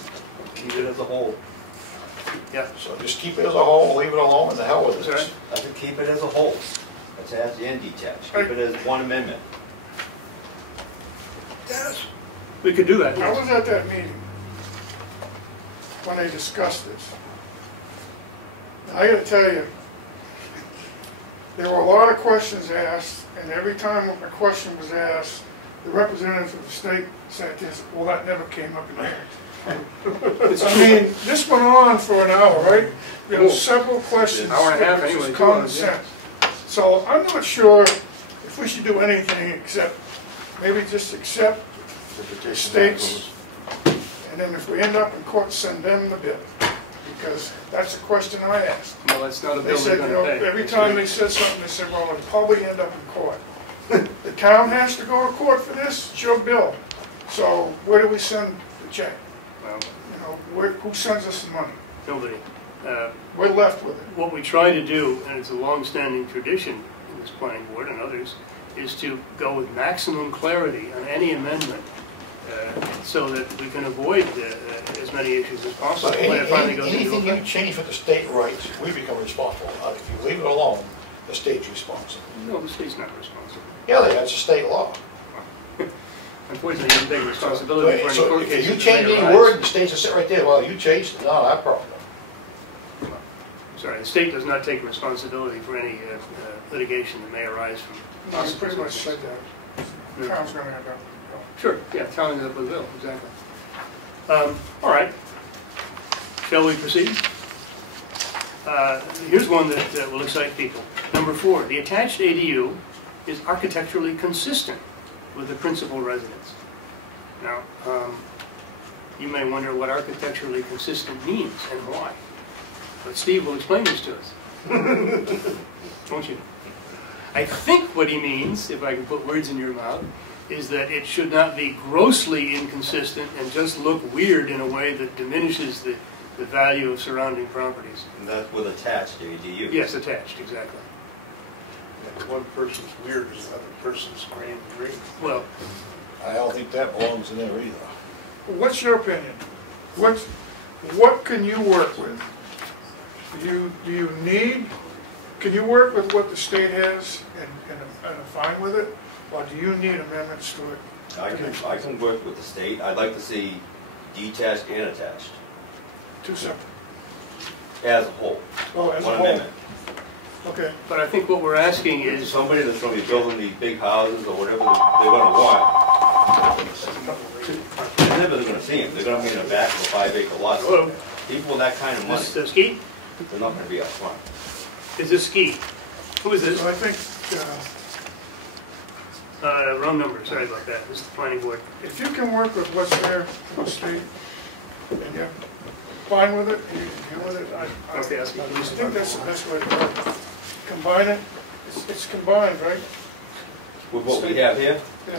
Keep it as a whole. yeah. So just keep it as a whole, leave it alone, and the hell with Sorry? it. I think keep it as a whole. Attached and detached. Keep it as one amendment. Dennis, We could do that. I was at that meeting when they discussed this. I gotta tell you, there were a lot of questions asked, and every time a question was asked, the representative of the state said this, well, that never came up in here. I mean, this went on for an hour, right? There were several questions. An hour and a half that was anyway, just too, common yeah. sense. So I'm not sure if we should do anything except, maybe just accept the states, and then if we end up in court, send them the bill. Because that's the question I asked. Well, that's not a They bill said, they're you gonna know, pay. every time they said something, they said, well, it'll probably end up in court. The town has to go to court for this, it's your bill. So where do we send the check? Well, You know, who sends us the money? nobody. We're left with it. What we try to do, and it's a long-standing tradition in this planning board and others, is to go with maximum clarity on any amendment so that we can avoid as many issues as possible So when it finally goes into anything you effect. change for the state rights, we become responsible. If you leave it alone, the state's responsible. No, the state's not responsible. Yeah, that's a state law. Unfortunately, you take responsibility for any So court if cases you that change may any arise. word, the state will sit right there, well, you changed it, not our problem. Sorry, the state does not take responsibility for any litigation that may arise from You possible pretty much cases. said that. The town's gonna end up. Sure, yeah, telling it up with a bill, exactly. All right. Shall we proceed? Here's one that will excite people. Number 4, the attached ADU is architecturally consistent with the principal residence. Now, you may wonder what architecturally consistent means and why. But Steve will explain this to us. Won't you? I think what he means, if I can put words in your mouth, is that it should not be grossly inconsistent and just look weird in a way that diminishes the value of surrounding properties. And that's with attached ADU. Yes, attached, exactly. One person's weird is another person's grand dream. Well, I don't think that belongs in there either. What's your opinion? What can you work with? Do you need, can you work with what the state has and are fine with it? Or do you need amendments to it? I can work with the state. I'd like to see detached and attached Two separate. as a whole. Oh, as a One whole. amendment. Okay. but I think what we're asking Is is, somebody that's going to be building these big houses or whatever they're going to want, they're never going to see them. They're going to be in the back of a 5-acre lot. Hello. People with that kind of money, this Ski? they're not going to be up front. Is this Ski? Who is this? So I think, Wrong number, sorry about that. This is the planning board. if you can work with what's there from the state, and you're fine with it, and you can deal with it, I Okay, I'll speak to Lisa think about that's that. the best way to do it. Combine it, it's combined, right? With what we have here, Yeah.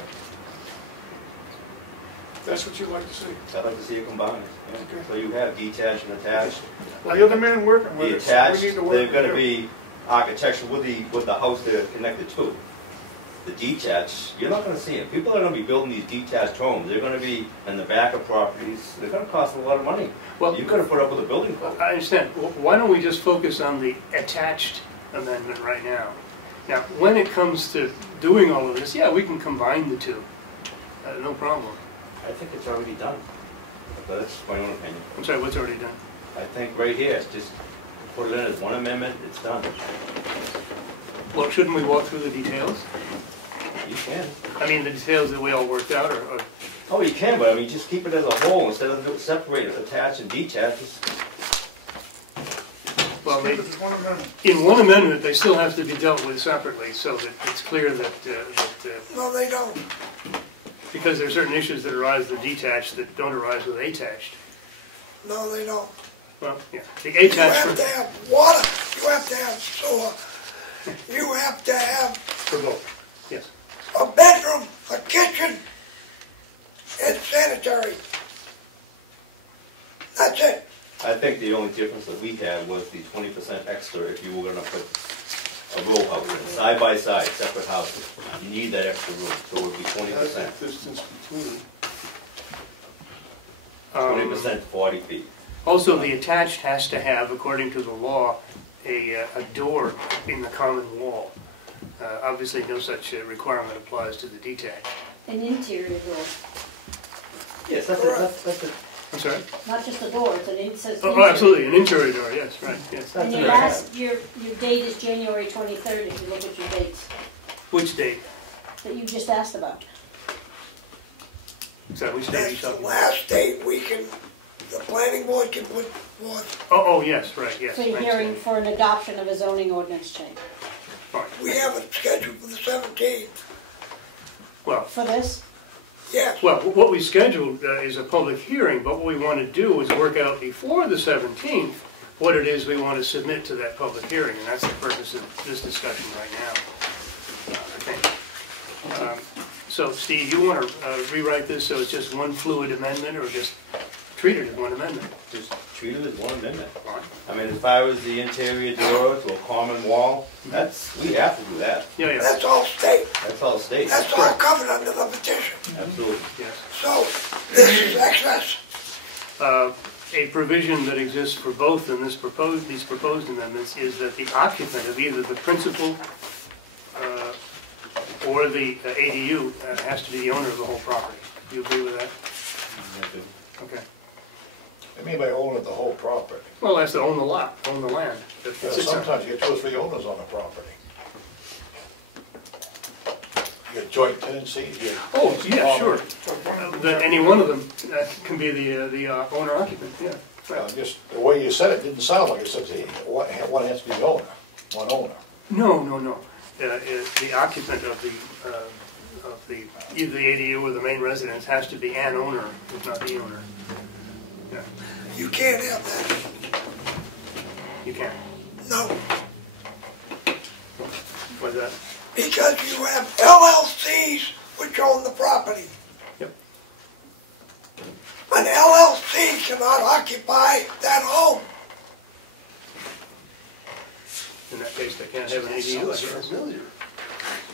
That's what you'd like to see. I'd like to see it combined. Yeah. Okay. So you have detached and attached. Well, you're the man working with The it, so attached, we need to work they're with going to you. be architectural with the house they're connected to. The detached, you're not going to see them. People are going to be building these detached homes. They're going to be in the back of properties. They're going to cost a lot of money. Well, You've got to put up with a building code. I understand. Why don't we just focus on the attached amendment right now? Now, when it comes to doing all of this, yeah, we can combine the two. No problem. I think it's already done. But that's my own opinion. I'm sorry, what's already done? I think right here, it's just put it in as one amendment, it's done. Well, shouldn't we walk through the details? You can. I mean, the details that we all worked out are Oh, you can, but I mean, just keep it as a whole instead of separate it, attached and detached. Just Well, keep it as one amendment. In one amendment, they still have to be dealt with separately, so that it's clear that, No, they don't. because there are certain issues that arise with detached that don't arise with attached. No, they don't. Well, yeah, the You attached have to have water, you have to have sewer, you have to have for both, yes. a bedroom, a kitchen, and sanitary. That's it. I think the only difference that we had was the 20% extra if you were gonna put a row house in, side by side, separate houses. You need that extra room, so it would be 20%. That's the distance between. 20%, 40 feet. Also, the attached has to have, according to the law, a door in the common wall. Obviously, no such requirement applies to the detached. An interior door, Yes, that's it. I'm sorry? not just a door, it's it says Oh, interior. absolutely, an interior door, yes, right, yes. And your date is January 23rd if you look at your dates Which date? that you just asked about. Sorry, which date are you That's the talking about? last date the planning board can put forth. Oh, yes, right, yes. For your right, hearing for an adoption of a zoning ordinance change. fine. We have it scheduled for the 17th. Well, For this, Yes, well, what we scheduled is a public hearing, but what we want to do is work out before the 17th what it is we want to submit to that public hearing, and that's the purpose of this discussion right now, I think. So, Steve, you want to rewrite this so it's just one fluid amendment, or just treat it as one amendment? Just treat it as one amendment. Fine. I mean, as far as the interior door to a common wall, we have to do that. Yeah, yeah, that's all state. That's all state. That's all covered under the petition. Absolutely. yes. So, this is excess. A provision that exists for both in these proposed amendments is that the occupant of either the principal or the ADU has to be the owner of the whole property. Do you agree with that? Okay. I mean by owner of the whole property. Well, that's to own the lot, own the land. Sometimes you get 2 or 3 owners on a property. You get joint tenancies, you get. Oh, yeah, sure. Any one of them can be the owner occupant, yeah. Just the way you said it didn't sound like it said one has to be the owner, one owner. No. The occupant of either the ADU or the main residence has to be an owner, if not the owner. Yeah, You can't have that. you can. No, What's that? because you have LLCs which own the property. Yep. An LLC cannot occupy that home. In that case, they can't have an ADU, I Sounds guess. familiar.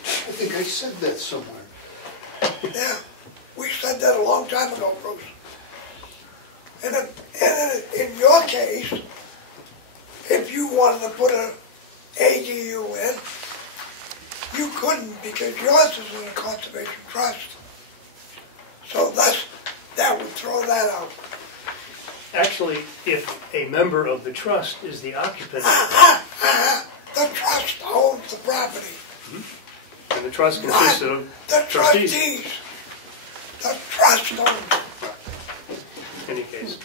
I think I said that somewhere. Yeah, we said that a long time ago, Bruce. And in your case, if you wanted to put an ADU in, you couldn't because yours is in a conservation trust. So that would throw that out. Actually, if a member of the trust is the occupant, The trust owns the property, and the trust consists of the trustees. trustees. The trust owns it. In any case.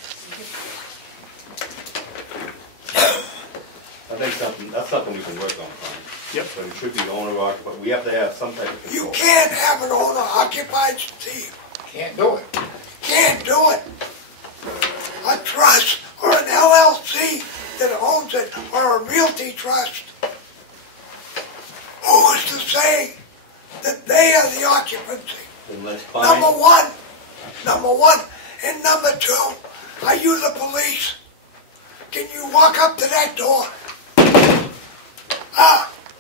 I think that's something we can work on, Frank. Yep. But it should be owner occupied. We have to have some type of You control. can't have an owner occupied, Steve. Can't do it. Can't do it. A trust or an LLC that owns it or a realty trust. Who is to say that they are the occupancy? Then let's find. Number one. And number 2, are you the police? Can you walk up to that door?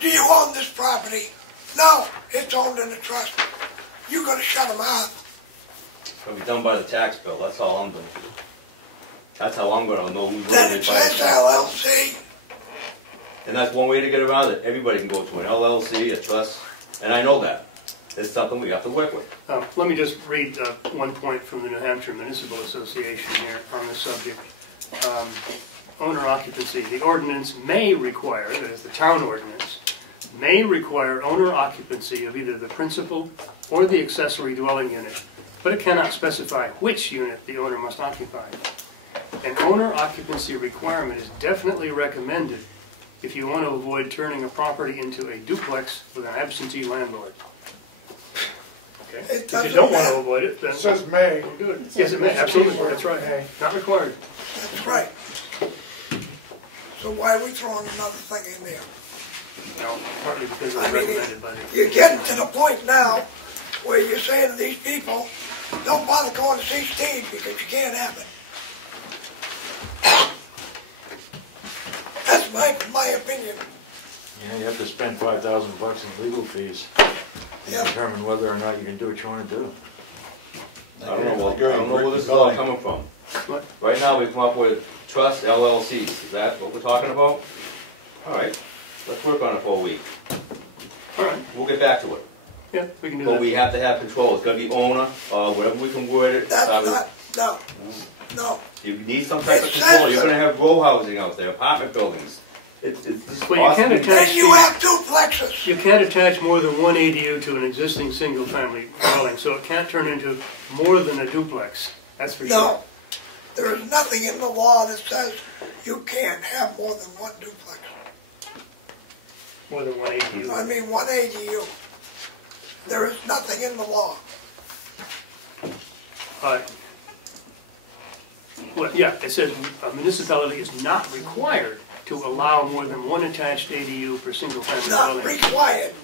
Do you own this property? No, it's owned in a trust. You gotta shut them out. It'll be done by the tax bill, that's all I'm doing. That's how I'm gonna know who's Then running it it by the says tax. LLC. And that's one way to get around it. Everybody can go to an LLC, a trust, and I know that. It's something we have to work with. Let me just read one point from the New Hampshire Municipal Association here on this subject. Owner occupancy. The ordinance may require, that is the town ordinance, may require owner occupancy of either the principal or the accessory dwelling unit, but it cannot specify which unit the owner must occupy. An owner occupancy requirement is definitely recommended if you want to avoid turning a property into a duplex with an absentee landlord. Okay? It If you doesn't don't want to matter. avoid it, then It says may. do it. Yes, it may, absolutely, that's right. May. Not required. That's right. So why are we throwing another thing in there? No, partly because I it's mean, recommended by the... you're getting to the point now where you're saying to these people, don't bother going to see Steve because you can't have it. That's my opinion. Yeah, you have to spend $5,000 in legal fees to Yeah. determine whether or not you can do what you want to do. I don't know where this is all coming from. What? Right now, we've come up with trust LLCs, is that what we're talking about? All right, let's work on it for a week. All right, We'll get back to it. yeah, we can do But that. we have to have control, it's gotta be owner, whatever we can word it. That's not, no. You need some type of It control, says you're gonna have row housing out there, apartment buildings. It's just Well, you can't awesome. attach And you have duplexes. You can't attach more than one ADU to an existing single-family dwelling, so it can't turn into more than a duplex, that's for sure. No. There is nothing in the law that says you can't have more than one duplex. More than one I ADU. mean, one ADU. There is nothing in the law. Well, yeah, it says a municipality is not required to allow more than one attached ADU per single-family Not dwelling. required.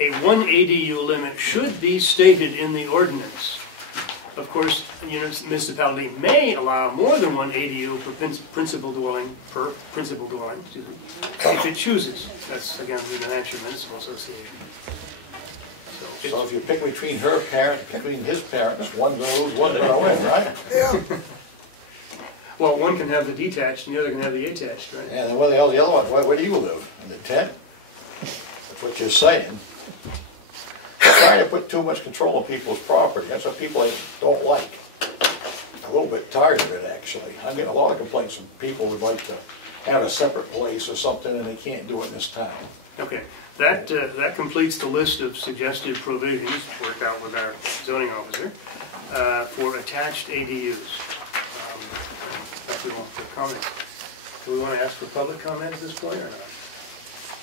A one ADU limit should be stated in the ordinance. Of course, a municipality may allow more than one ADU per principal dwelling, excuse me, if it chooses. That's, again, the New Hampshire Municipal Association. So if you pick between her parent, between his parents, one's gonna lose, one's gonna win, right? Yeah. Well, one can have the detached and the other can have the attached, right? And then where the hell the other one, where do you live? In the tent? That's what you're saying. You're trying to put too much control on people's property, that's what people don't like. A little bit tired of it, actually. I'm getting a lot of complaints from people who'd like to have a separate place or something and they can't do it in this town. Okay, that completes the list of suggested provisions worked out with our zoning officer for attached ADUs. If we want to comment. Do we want to ask for public comment at this point or not?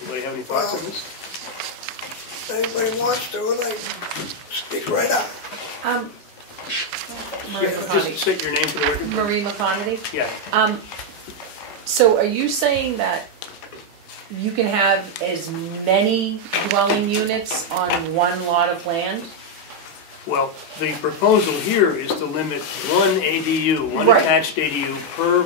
Anybody have any thoughts on this? Anybody wants to, they speak right up. Marie Yeah, just McConaughey. state your name for the record. Marie McConaughey. Yeah. So are you saying that you can have as many dwelling units on one lot of land? Well, the proposal here is to limit one ADU, one Right. attached ADU per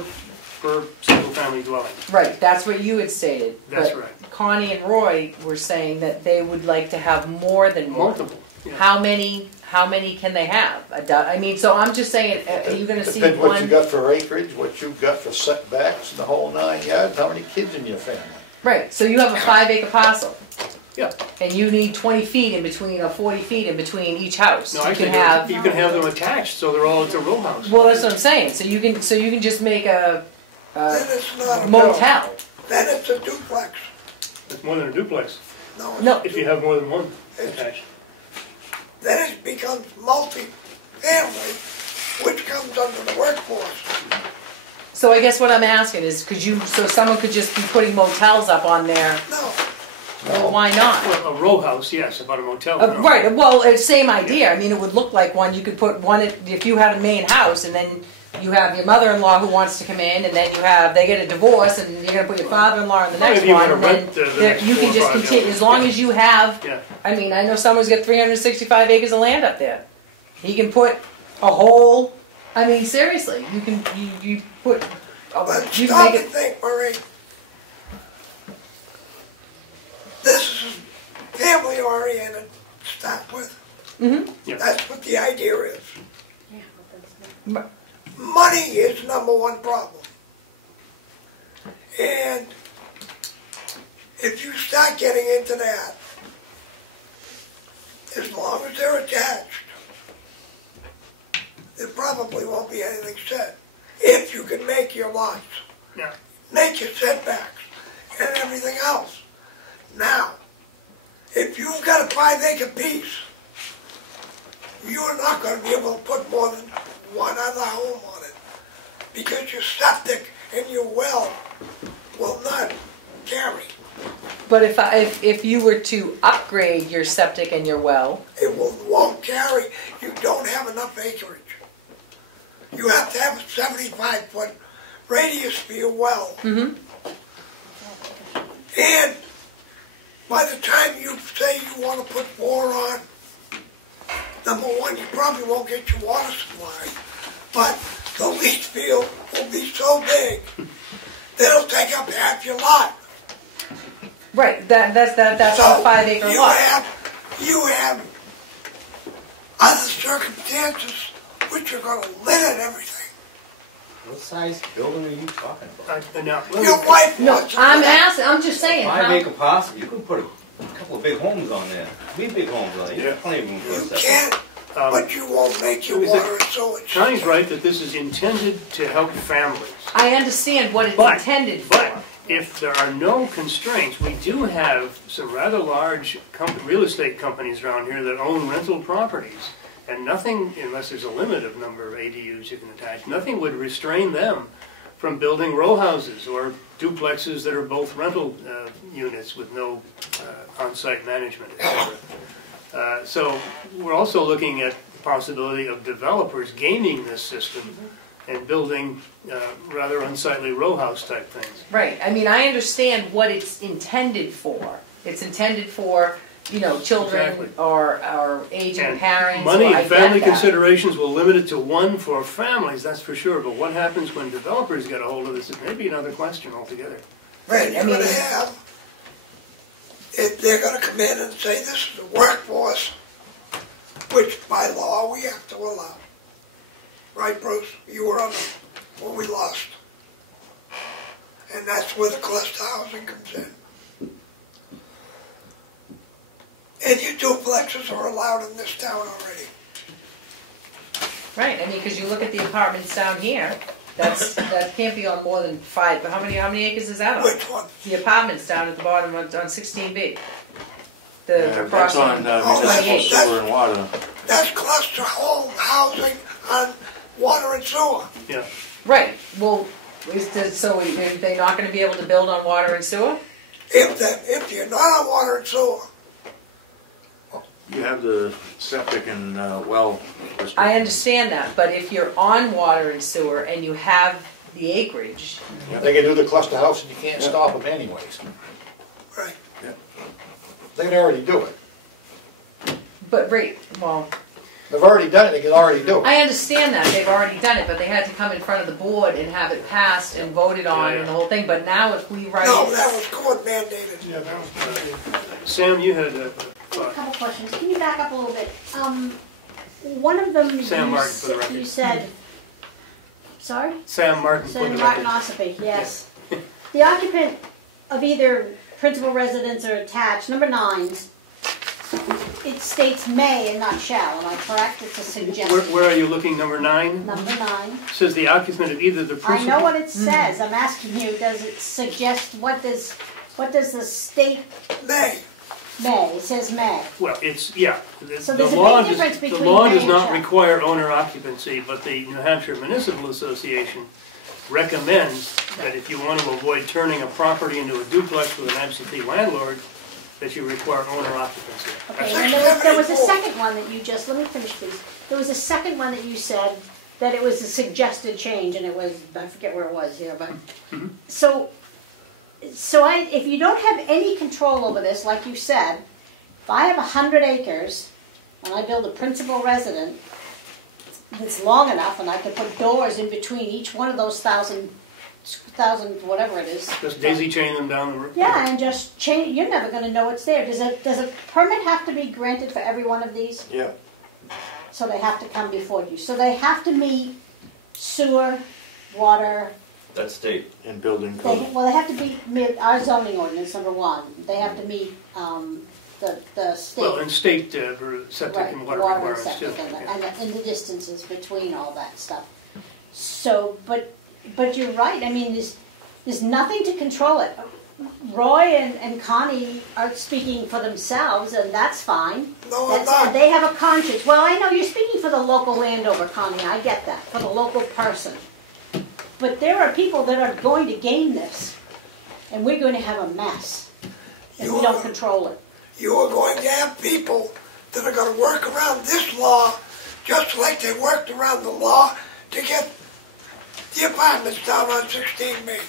single-family dwelling. Right, that's what you had stated. That's but right. Connie and Roy were saying that they would like to have more than one. Multiple. Yeah. How many can they have? I mean, so I'm just saying, are you gonna see Depends what you one? got for acreage, what you got for setbacks, the whole 9 yards, how many kids in your family? Right, so you have a 5-acre parcel. Yeah. And you need 20 feet in between, or 40 feet in between each house. No, You actually, can you can have them attached, so they're all, it's a row house. Well, that's what I'm saying, so you can just make a Then it's not a motel. Then it's a duplex. It's more than a duplex, No. No. if you have more than one attached. Then it becomes multi-family, which comes under the workforce. So I guess what I'm asking is, so someone could just be putting motels up on there, No. well, why not? Well, a row house, yes, about a motel. no. Right, well, same idea, I mean, it would look like one, you could put one, if you had a main house, and then you have your mother-in-law who wants to come in, and then they get a divorce, and you're gonna put your father-in-law in the next Maybe you one, wanna and then rent, the next you can 4 or just 5 continue, units. as long as you have, Yeah. I mean, I know someone's got 365 acres of land up there. He can put a whole, I mean, seriously, you put, But you stop can make and it, think, Marie. This is family-oriented to start with. Yeah. That's what the idea is. But- Money is number one problem. And if you start getting into that, as long as they're attached, there probably won't be anything said. If you can make your lots, Yeah. make your setbacks, and everything else. Now, if you've got a 5-acre piece, you're not going to be able to put more than one other home on it because your septic and your well will not carry. But if you were to upgrade your septic and your well, It won't carry. You don't have enough acreage. You have to have a 75-foot radius for your well. mm-hmm. And by the time you say you want to put bore on, number one, you probably won't get your water supply, but the leach field will be so big that it'll take up half your lot. Right, that's on a 5 acre lot. You have other circumstances which are going to limit everything. What size building are you talking about? Now, Your wife No, wants to I'm put up- asking, I'm just saying. 5 how- acre parcel, you could put a couple of big homes on there. 3 big homes on there, you have plenty of room for a You septic. can't, but you won't make your is it- water and sewage. Connie's right that this is intended to help families. I understand what it's But- intended for. But if there are no constraints, we do have some rather large real estate companies around here that own rental properties. And nothing, unless there's a limit of number of ADUs you can attach, nothing would restrain them from building row houses or duplexes that are both rental units with no on-site management, etc. So we're also looking at the possibility of developers gaming this system and building rather unsightly row house type things. Right, I mean, I understand what it's intended for. It's intended for, you know, children Exactly. or aging And parents. money or I and get family that. considerations will limit it to one for families, that's for sure. But what happens when developers get a hold of this is maybe another question altogether. Right, I you're mean- going to have, if they're going to come in and say this is a workforce, which by law we have to allow. Right, Bruce? You were on when we lost. And that's where the cluster housing comes in. And your duplexes are allowed in this town already. Right, I mean, because you look at the apartments down here, that can't be on more than 5, but how many acres is that on? Which one? The apartments down at the bottom on 16B. That's on municipal 28. sewer and water. That's cluster home housing on water and sewer. Yeah. Right, well, so are they not going to be able to build on water and sewer? If you're not on water and sewer, You have the septic and well. I understand that, but if you're on water and sewer and you have the acreage, They can do the cluster house and you can't stop them anyways. right? They can already do it. but right, well, They've already done it, they can already do it. I understand that, they've already done it, but they had to come in front of the board and have it passed and voted on and the whole thing, but now if we write No, it. that was court mandated. Yeah, that was Sam, you had a A thought. couple questions. Can you back up a little bit? One of them Sam Martin, for the record. you said, sorry? Sam Martin, for the Senator Martin record. Ossipee, yes. The occupant of either principal residence or attached, number 9, it states may and not shall, am I correct? It's a suggestion. Where are you looking, number 9? Number 9. Says the occupant of either the I principal. know what it says. I'm asking you, does it suggest, what does the state May. may? It says may. Well, it's, yeah. So The there's a law big difference the between law may does and not shall. require owner occupancy, but the New Hampshire Municipal Association recommends that if you want to avoid turning a property into a duplex with an absentee landlord, that you require owner occupancy. Okay, and there was a second one that you just, let me finish please. There was a second one that you said that it was a suggested change, and it was, I forget where it was here, but, so if you don't have any control over this, like you said, if I have 100 acres, and I build a principal resident that's long enough, and I could put doors in between each one of those thousand, whatever it is. Just daisy chain them down the road. Yeah, and just change, you're never gonna know it's there. Does a permit have to be granted for every one of these? Yeah. So they have to come before you. So they have to meet sewer, water, That's state. And building code. they have to meet our zoning ordinance, number 1. They have to meet, the state. Well, and state septic Right, and water and requirements too. septic Yeah. and the distances between all that stuff. So, but you're right, I mean, there's nothing to control it. Roy and Connie are speaking for themselves, and that's fine. No, I'm not. They have a conscience. Well, I know you're speaking for the local landowner, Connie, I get that, for the local person. But there are people that are going to gain this, and we're going to have a mess if we don't control it. You are going to have people that are going to work around this law just like they worked around the law to get the apartments down on 16 Main.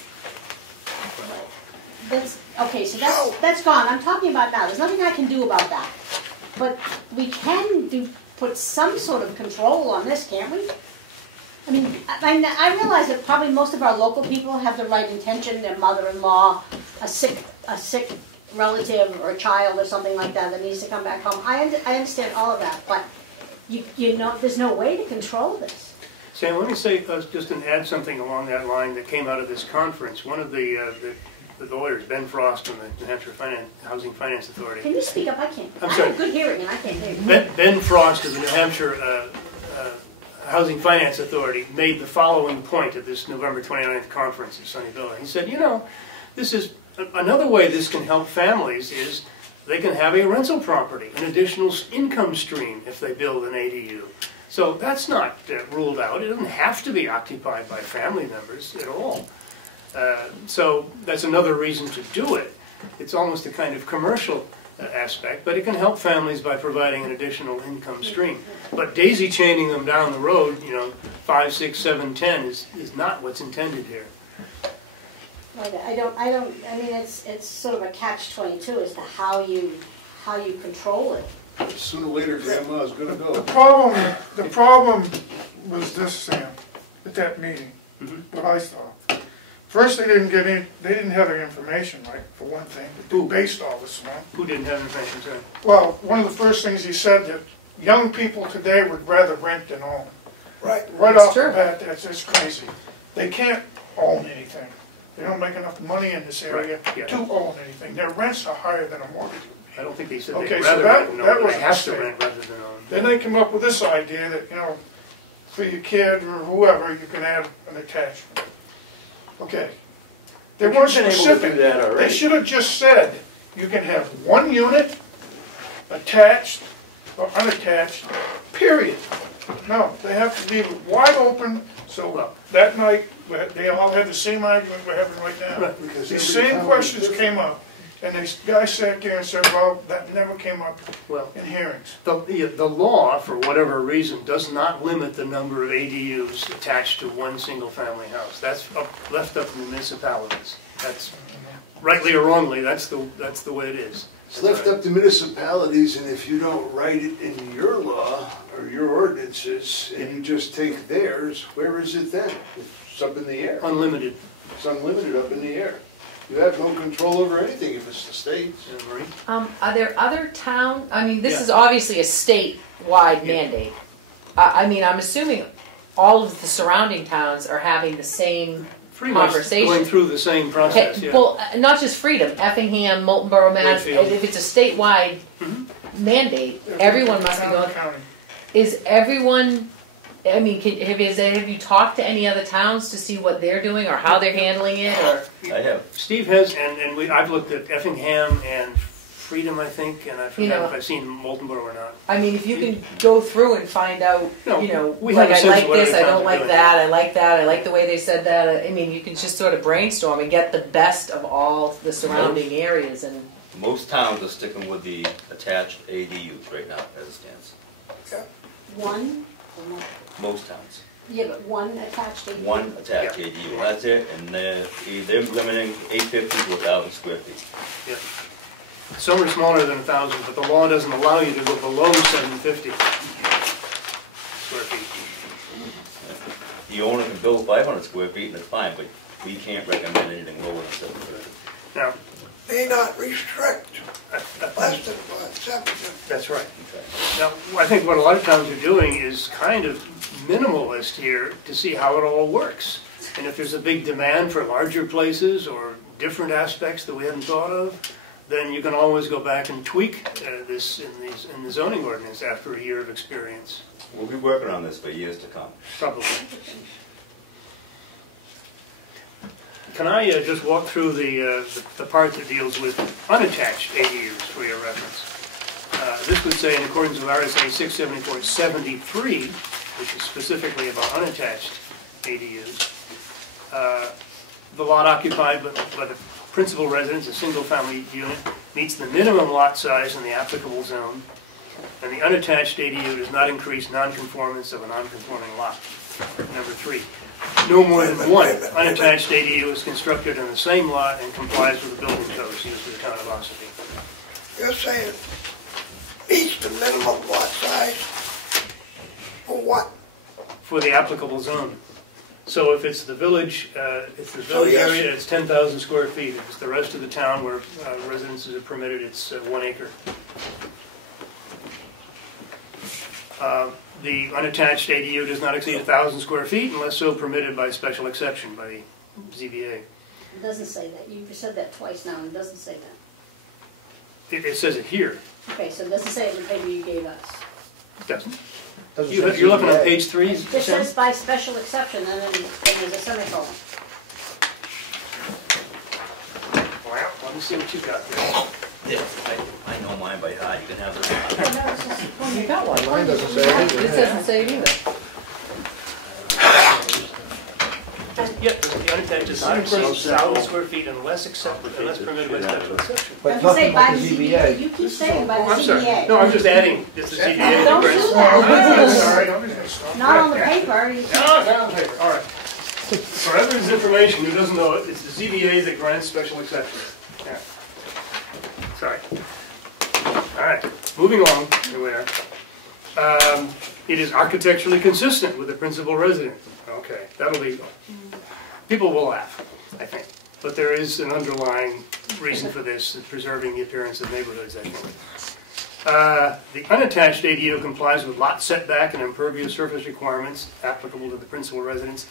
Okay, so that's gone. I'm talking about now. There's nothing I can do about that. But we can put some sort of control on this, can't we? I mean, I realize that probably most of our local people have the right intention. Their mother-in-law, a sick relative or a child or something like that needs to come back home. I understand all of that, but you know, there's no way to control this. Sam, let me say just to add something along that line that came out of this conference. One of the lawyers, Ben Frost from the New Hampshire Housing Finance Authority. Can you speak up? I can't. I'm I sorry. have good hearing and I can't hear you. Ben Frost of the New Hampshire Housing Finance Authority made the following point at this November 29th conference in Sunnyvale. He said, you know, this is another way this can help families is they can have a rental property, an additional income stream if they build an ADU. So that's not ruled out. It doesn't have to be occupied by family members at all. So that's another reason to do it. It's almost a kind of commercial aspect, but it can help families by providing an additional income stream. But daisy chaining them down the road, you know, 5, 6, 7, 10 is not what's intended here. I mean, it's sort of a catch-22 as to how you control it. Sooner or later, Grandma's gonna go. The problem was this, Sam, at that meeting, what I saw. First, they didn't have their information right, for one thing, who based all this on. Who didn't have information, sir? Well, one of the first things he said that young people today would rather rent than own. Right. Right off the bat, that's crazy. They can't own anything. They don't make enough money in this area to own anything. Their rents are higher than a mortgage. I don't think they said Okay, they'd so rather rent than own, that but was they a have to mistake. rent rather than own. Then they come up with this idea that, you know, for your kid or whoever, you can add an attachment. Okay. They weren't specific. They should have just said, you can have one unit, attached or unattached, period. No, they have to leave it wide open, so that night, they all had the same argument we're having right now. Right. Because The every same town questions is came up, and this guy sat there and said, well, that never came up Well, in hearings. the law, for whatever reason, does not limit the number of ADUs attached to one single-family house. That's left up to the municipalities. That's rightly or wrongly, that's the way it is. It's left up to municipalities, and if you don't write it in your law or your ordinances, and you just take theirs, where is it then? It's up in the air. Unlimited. It's unlimited up in the air. You have no control over anything if it's the state's. Marie? Are there other town, I mean, this is obviously a statewide mandate. I mean, I'm assuming all of the surrounding towns are having the same Pretty much conversation. going through the same process, yeah. Well, not just Freedom, Effingham, Moultonborough, Mass. Wakefield. If it's a statewide mandate, everyone must be going. County. Is everyone? I mean, have you talked to any other towns to see what they're doing or how they're handling it? Or I have. Steve has, and I've looked at Effingham and Freedom, I think, and I forgot if I've seen Moultonborough or not. I mean, if you can go through and find out, we like have a I sense like of what this, other I towns don't are like doing. that, I like that, I like the way they said that. I mean, you can just sort of brainstorm and get the best of all the surrounding areas and. Most towns are sticking with the attached ADUs right now, as it stands. One? Or more? Most towns. Yeah, but one attached to One attached ADU, that's it, and they're limiting 850 to 1,000 square feet. Yeah. Some are smaller than 1,000, but the law doesn't allow you to go below 750 square feet. The owner can build 500 square feet and it's fine, but we can't recommend anything lower than 750. Now, May not restrict less than 750. that's right. Now, I think what a lot of towns are doing is kind of minimalist here to see how it all works. And if there's a big demand for larger places or different aspects that we hadn't thought of, then you can always go back and tweak this in the zoning ordinance after a year of experience. We'll be working on this for years to come. Probably. Can I just walk through the part that deals with unattached ADUs for your reference? This would say, in accordance with RSA 674-73, which is specifically about unattached ADUs, the lot occupied by the principal residence, a single-family unit, meets the minimum lot size in the applicable zone, and the unattached ADU does not increase nonconformance of a nonconforming lot. Number 3, no more than one unattached ADU is constructed on the same lot and complies with the building codes used for the town of Ossipee. You're saying meets the minimum lot size for what? For the applicable zone. So if it's the village, area, it's 10,000 square feet. If it's the rest of the town where residences are permitted, it's 1 acre. The unattached ADU does not exceed 1,000 square feet unless so permitted by special exception by the ZBA. It doesn't say that. You've said that twice now, and it doesn't say that. It says it here. Okay, so it doesn't say it in the paper you gave us. It doesn't. You're looking on page 3? It just says by special exception, and then there's a semicolon. Well, let me see what you got there. I know mine by heart, you can have this. Well, you got one. Mine doesn't say anything. It doesn't say it either. Yep, the unattached does not exceed 1,000 square feet unless permitted by special exception. But Doesn't say nothing by like the the ZBA. ZBA. You keep saying by Oh, the I'm sorry. ZBA. No, I'm just adding just the ZBA. Don't do difference. that. Sorry. Not on the paper. You No, can't. not on paper, all right. For everyone's information who doesn't know it, it's the ZBA that grants special exceptions. Yeah. Sorry. All right, moving along, here we are. It is architecturally consistent with the principal residence. Okay, that'll be, people will laugh, I think. But there is an underlying reason for this, preserving the appearance of neighborhoods, I think. The unattached ADU complies with lot setback and impervious surface requirements applicable to the principal residence.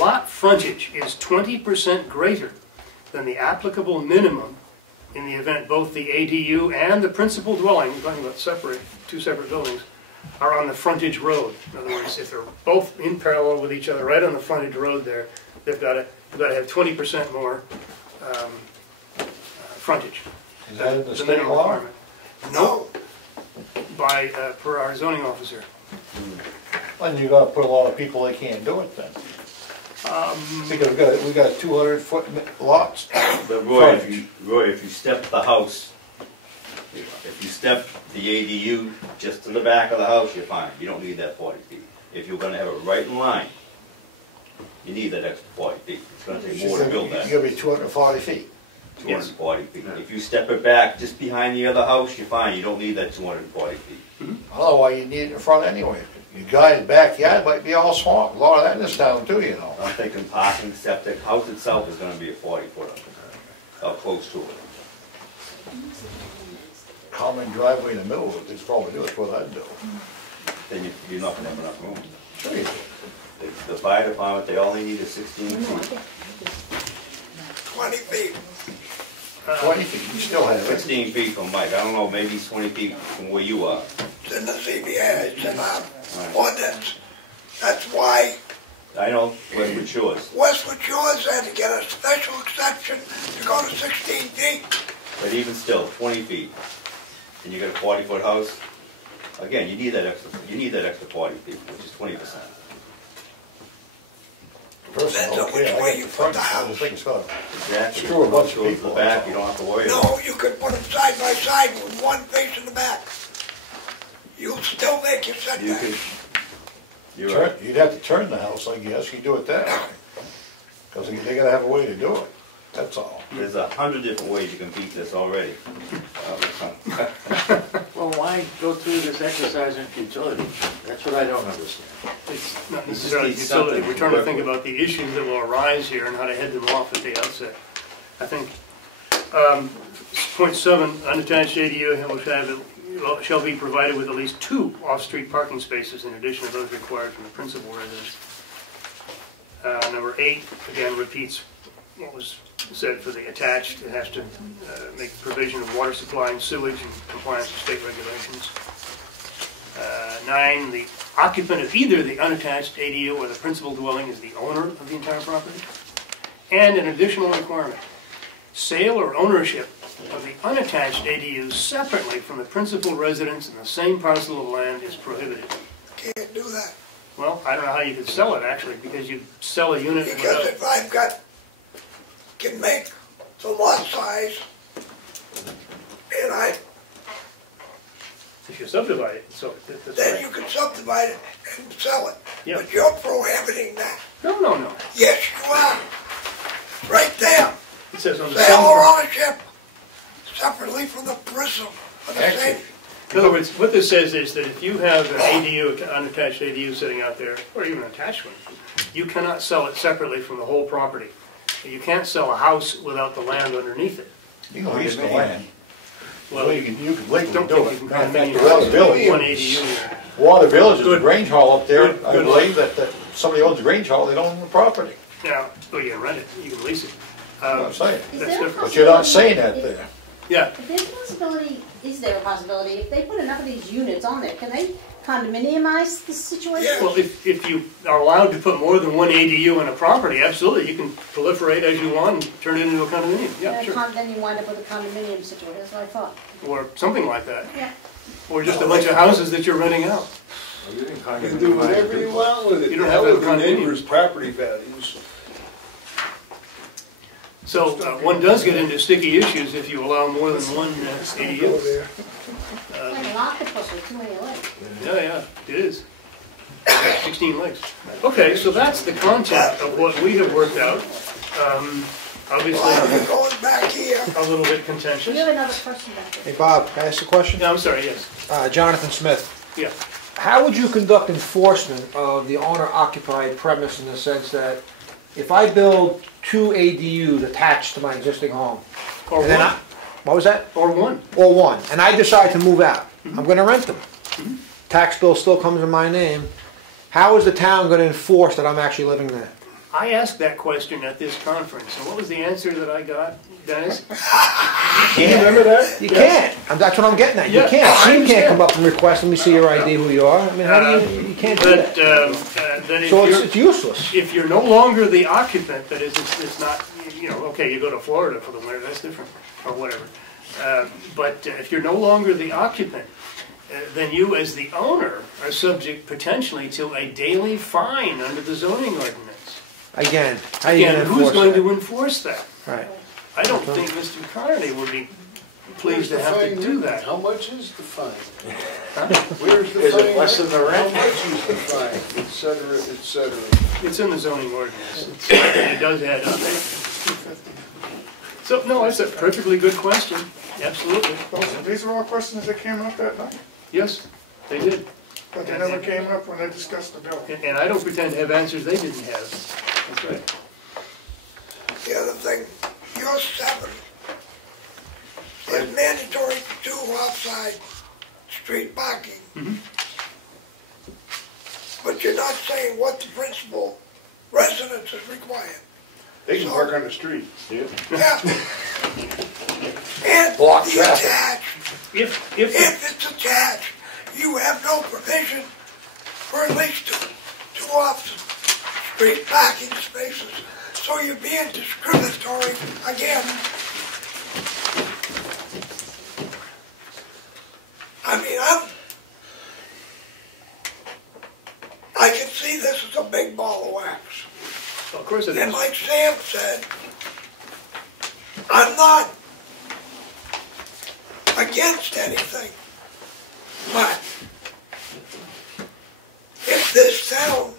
Lot frontage is 20% greater than the applicable minimum in the event both the ADU and the principal dwelling, we're talking about two separate buildings, are on the frontage road. In other words, if they're both in parallel with each other, right on the frontage road there, they've got to have 20% more frontage. Is that in the The state minimum law? requirement. No, Per our zoning officer. Then you gotta put a lot of people, they can't do it then. Because we got 200-foot lots. But Roy, if you step the house, if you step the ADU just to the back of the house, you're fine. You don't need that 40 feet. If you're gonna have it right in line, you need that extra 40 feet. It's gonna take more to build that. You're gonna be 240 feet. 240 feet. If you step it back just behind the other house, you're fine. You don't need that 240 feet. I don't know why you need it in front anyway. Your guy's backyard might be all swamp. A lot of that in this town too, you know. I'm thinking parking, septic, house itself is gonna be a 40-footer, up close to it. Common driveway in the middle of it, they probably do it, that's what I'd do. Then you're not gonna have enough room. Sure you do. The fire department, they only need is 16 feet. 20 feet. 20 feet, you still have it. 16 feet from Mike, I don't know, maybe it's 20 feet from where you are. It's in the ZBA, it's in our ordinance. That's why I know, Westwood Shores, Westwood Shores had to get a special exception to go to 16 feet. but even still, 20 feet, and you got a 40-foot house, again, you need that extra 40 feet, which is 20%. Depends on which way you put the house. I think it's gonna Exactly. screw a bunch of Goes to people. the back, you don't have to worry about it. No, you could put them side by side with one facing the back. You'll still make your You setback. could, you're right. You'd have to turn the house, I guess, you do it that way. Because they gotta have a way to do it, that's all. There's 100 different ways you can beat this already. Well, why go through this exercise in futility? That's what I don't understand. It's not necessarily utility. We're trying to think about the issues that will arise here and how to head them off at the outset. I think, point 7, unattached ADU shall be provided with at least 2 off-street parking spaces in addition to those required from the principal residence. Number 8, again, repeats what was said for the attached. It has to make provision of water supply and sewage in compliance with state regulations. 9, the occupant of either the unattached ADU or the principal dwelling is the owner of the entire property. And an additional requirement, sale or ownership of the unattached ADU separately from the principal residence in the same parcel of land is prohibited. Can't do that. Well, I don't know how you could sell it actually, because you sell a unit Because without, if I've got, can make the lot size, and if you subdivide it, so that's then right. you can subdivide it and sell it. Yeah. But you're prohibiting that. No, no, no. Yes, you are. Right there. It says on the Sale or same. ownership separately from the prism of the Actually, same. In other words, what this says is that if you have an ADU, an unattached ADU sitting out there, or even an attached one, you cannot sell it separately from the whole property. You can't sell a house without the land underneath it. You can lease the land. Well, You can legally don't do think it. you can Matter of fact, condominium the Water Village, one ADU. Water Village is a Good. Grange Hall up there. Good, I good. believe that somebody owns the Grange Hall, they don't own the property. Now, oh, you can rent it, you can lease it. That's what I'm saying. Is That's there a different. But you're not saying possibility- that there. Yeah, If there's a possibility, is there a possibility, if they put enough of these units on there, can they condominiumize the situation? Yeah. well, if you are allowed to put more than one ADU in a property, absolutely, you can proliferate as you want and turn it into a condominium, yeah, And sure. then you wind up with a condominium situation, that's what I thought. Or something like that, Yeah. or just a bunch of houses that you're renting out. You didn't You kind can of do whatever you want with it. You don't Hell have to with the have a condominium. neighbor's property values. So one does get into sticky issues if you allow more than one Go ADU. there. Like an octopus with too many legs. Yeah, yeah, it is. 16 legs. Okay, so that's the content of what we have worked out. Obviously, Well, you're going back here. a little bit You contentious. have another person back there. Hey Bob, can I ask a question? Yeah, I'm sorry, yes. Jonathan Smith. Yeah. How would you conduct enforcement of the owner-occupied premise in the sense that if I build 2 ADUs attached to my existing home, Or and then one. what was that? Or one. Or one, and I decide to move out, I'm gonna rent them. Tax bill still comes in my name. How is the town gonna enforce that I'm actually living there? I asked that question at this conference, and what was the answer that I got, Dennis? Do you remember that? You can't. That's what I'm getting at. You Yeah, can't. I Steve can't understand. come up and request, let me see your ID, who you are. I mean, how do you can't do But, that. that if So you're, it's useless. if you're no longer the occupant, that is, it's not, you know, okay, you go to Florida for the winter, that's different, or whatever. But if you're no longer the occupant, then you as the owner are subject potentially to a daily fine under the zoning ordinance. Again, how are you gonna Again, who's enforce going that? to enforce that? Right. I don't think Mr. Carney would be pleased to Where's the have to fine do written? that. How much is the fine? Huh? Where's the Is fine? it less than the written? rent? How much is the fine, et cetera, et cetera? It's in the zoning ordinance, and it does add up. So, no, that's a perfectly good question, absolutely. These are all questions that came up that night, Yes, they did. but they never came up when they discussed the bill. And I don't pretend to have answers they didn't have. That's right. The other thing, your 7 is mandatory to do outside street parking. But you're not saying what the principal residence is required. They can park on the street. Yeah. And Block the traffic. attached, If if it's attached, you have no provision for at least two off-street parking spaces. So you're being discriminatory again. I mean, I can see this as a big ball of wax. of course it And is. like Sam said, I'm not against anything, but if this town,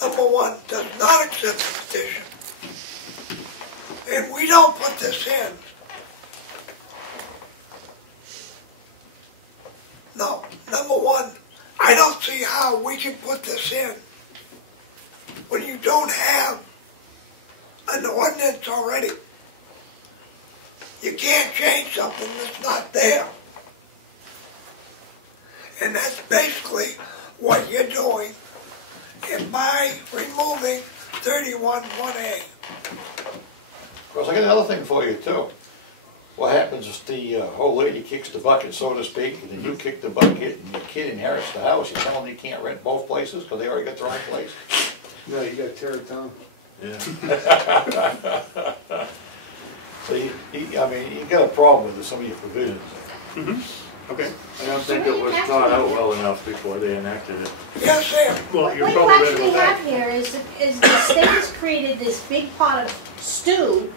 number one, does not accept the petition, and we don't put this in, no, number one, I don't see how we can put this in when you don't have an ordinance already. You can't change something that's not there. And that's basically what you're doing and by removing 31(1)(a). Of course, I got another thing for you too. What happens if the old lady kicks the bucket, so to speak, and then you kick the bucket and your kid inherits the house, you tell them you can't rent both places because they already got their own place? No, you gotta tear it down. So I mean, you got a problem with some of your provisions. Okay. I don't think it was thought out well enough before they enacted it. Yes, Sam. Well, you're What you probably right actually about have that. here is the state has created this big pot of stew,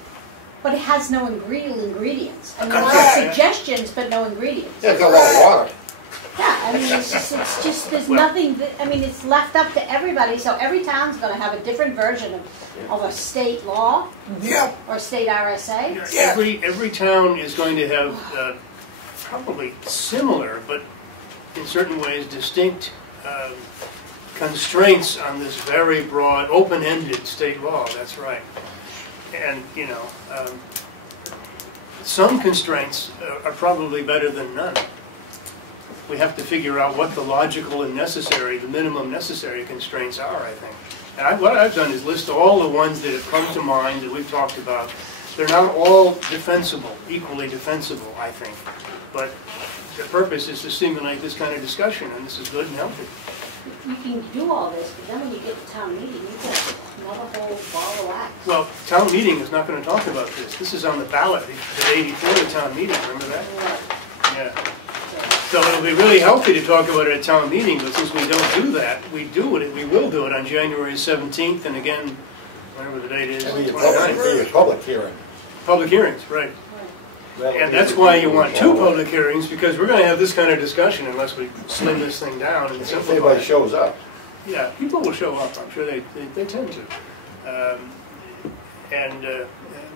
but it has no real ingredients. I mean, a lot of Okay. suggestions, but no ingredients. Yeah, it's got a lot of water. Yeah, I mean, it's just, there's nothing, I mean, it's left up to everybody, so every town's gonna have a different version of a state law Yep, or state RSA. Yeah. Every town is going to have probably similar, but in certain ways distinct constraints on this very broad, open-ended state law, that's right. And, you know, some constraints are probably better than none. We have to figure out what the logical and necessary, the minimum necessary constraints are, I think. And what I've done is list all the ones that have come to mind that we've talked about. They're not all defensible, equally defensible, I think. But the purpose is to stimulate this kind of discussion, and this is good and healthy. You can do all this, but then when you get to town meeting, you get another whole ball of wax. Well, town meeting is not going to talk about this. This is on the ballot, the 84 town meeting, remember that? Yeah. So it'll be really healthy to talk about it at town meeting, but since we don't do that, we will do it on January 17th, and again, whatever the date is, It'll be a 29th. public hearing. Public hearings, right. And that's why you want two public hearings, because we're going to have this kind of discussion unless we slim this thing down and If simplify anybody it. shows up. Yeah, people will show up, I'm sure they tend to. And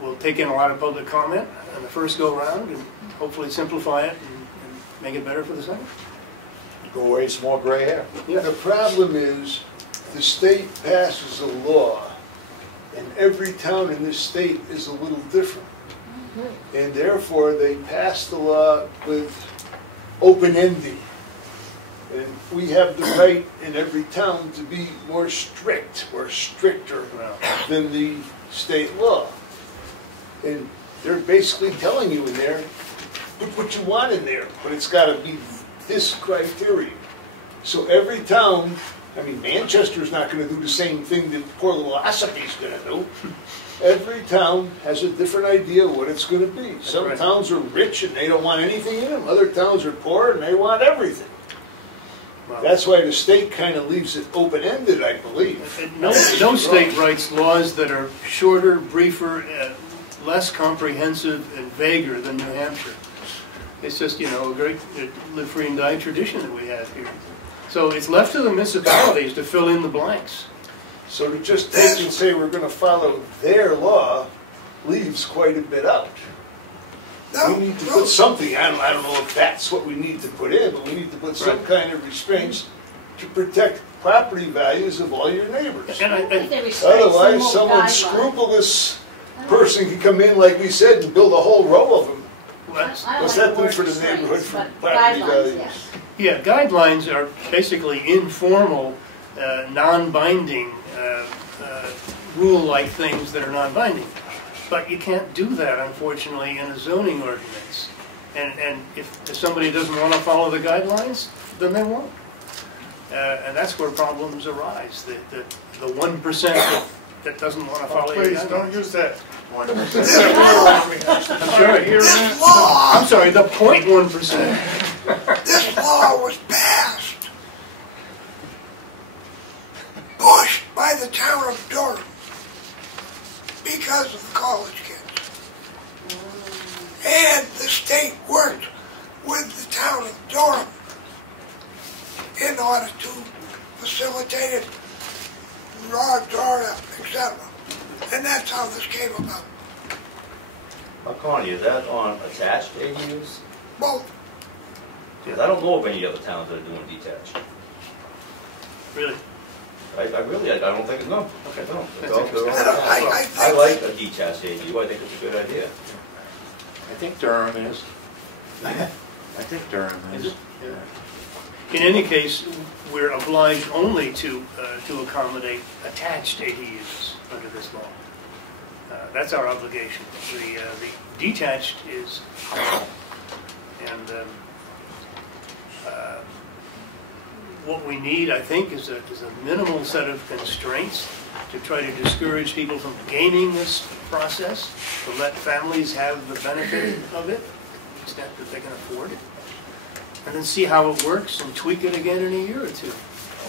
we'll take in a lot of public comment on the first go-round and hopefully simplify it and make it better for the second. Go away some more gray hair. Yeah. The problem is, the state passes a law, and every town in this state is a little different. And therefore, they pass the law with open-ending. And we have the right in every town to be more strict, or stricter than the state law. And they're basically telling you in there, put what you want in there, but it's got to be this criteria. So every town, I mean, Manchester's not going to do the same thing that poor little Ossipee's going to do. Every town has a different idea of what it's going to be. Some right. towns are rich and they don't want anything in them. Other towns are poor and they want everything. Well, That's why the state kind of leaves it open-ended, I believe. no state writes laws that are shorter, briefer, less comprehensive, and vaguer than New Hampshire. It's just, you know, a great live free and die tradition that we have here. So it's left to the municipalities to fill in the blanks. So to just take and say we're going to follow their law leaves quite a bit out. We need to put something, I don't know if that's what we need to put in, but we need to put some kind of restraints to protect property values of all your neighbors. And Otherwise, some unscrupulous person can come in, like we said, and build a whole row of them. What's that do for the neighborhood, for property values? Yeah, guidelines are basically informal, non-binding, rule-like things that are non-binding. But you can't do that, unfortunately, in a zoning ordinance. And if somebody doesn't want to follow the guidelines, then they won't. And that's where problems arise. The 1% that doesn't want to follow your Please, guidelines. don't use that. I'm sorry, the 0.1%. this law was passed, pushed by the town of Durham because of the college kids. And the state worked with the town of Durham in order to facilitate it, etc. And that's how this came about. Connie, is that on attached ADUs? Both. Because I don't know of any other towns that are doing detached. Really? I don't think, no. Okay. No. That's I like a detached ADU, I think it's a good idea. I think Durham is. I think Durham is. Is it? Yeah. In any case, we're obliged only to accommodate attached ADUs under this law. That's our obligation. The detached is optional. And what we need, I think, is a minimal set of constraints to try to discourage people from gaming this process, to let families have the benefit of it, to the extent that they can afford it. and then see how it works and tweak it again in a year or two.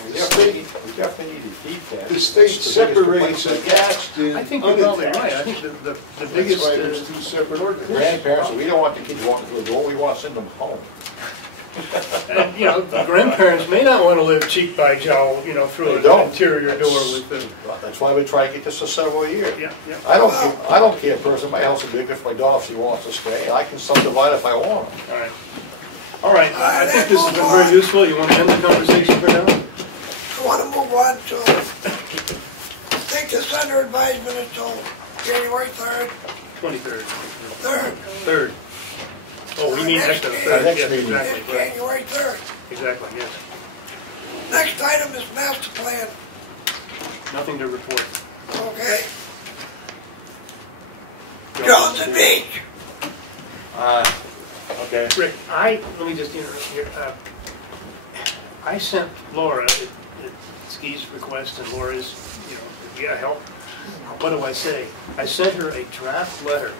We definitely need a deed tax. The state separates attached and I think you're probably right. I unattached. think the That's biggest, why there's two separate ordinances. Grandparents, we don't want the kids walking through the door, we want to send them home. and, you know, the grandparents may not want to live cheek by jowl, you know, through They an don't. interior door with the, That's why we try to get this for several years. yeah, yeah. I don't care personally, my house is big if my daughter, if she wants to stay, I can subdivide if I want. All right. All right, I think this has been very useful. You want to end the conversation for now? I want to move on to, I think this under advisement until January 3rd, 23rd. 3rd. 3rd. Oh, we mean next to the Next 3rd. next Yes, meeting. exactly, It's right. January 3rd. Exactly, yes. Next item is master plan, Nothing to report. okay? Jones and Beach. Okay. Rick, let me just interrupt here. I sent Laura at Ski's request, and Laura's, you know, yeah, help. What do I say? I sent her a draft letter,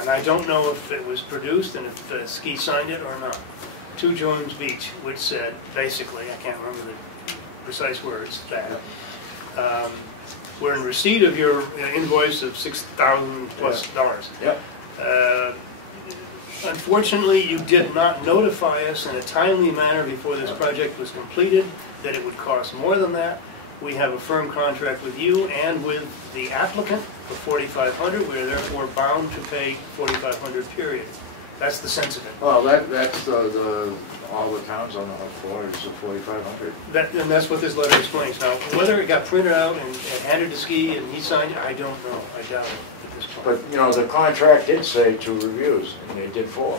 and I don't know if it was produced and if Ski signed it or not, to Jones Beach, which said, basically, I can't remember the precise words, that we're in receipt of your invoice of $6,000 plus. Yep. Unfortunately, you did not notify us in a timely manner before this project was completed that it would cost more than that. We have a firm contract with you and with the applicant for $4,500. We are therefore bound to pay $4,500, period. That's the sense of it. Well, that's all the towns on the hook for is the 4,500. And that's what this letter explains. Now, whether it got printed out and handed to Ski and he signed it, I don't know. I doubt it at this point. But, you know, the contract did say 2 reviews, and they did 4.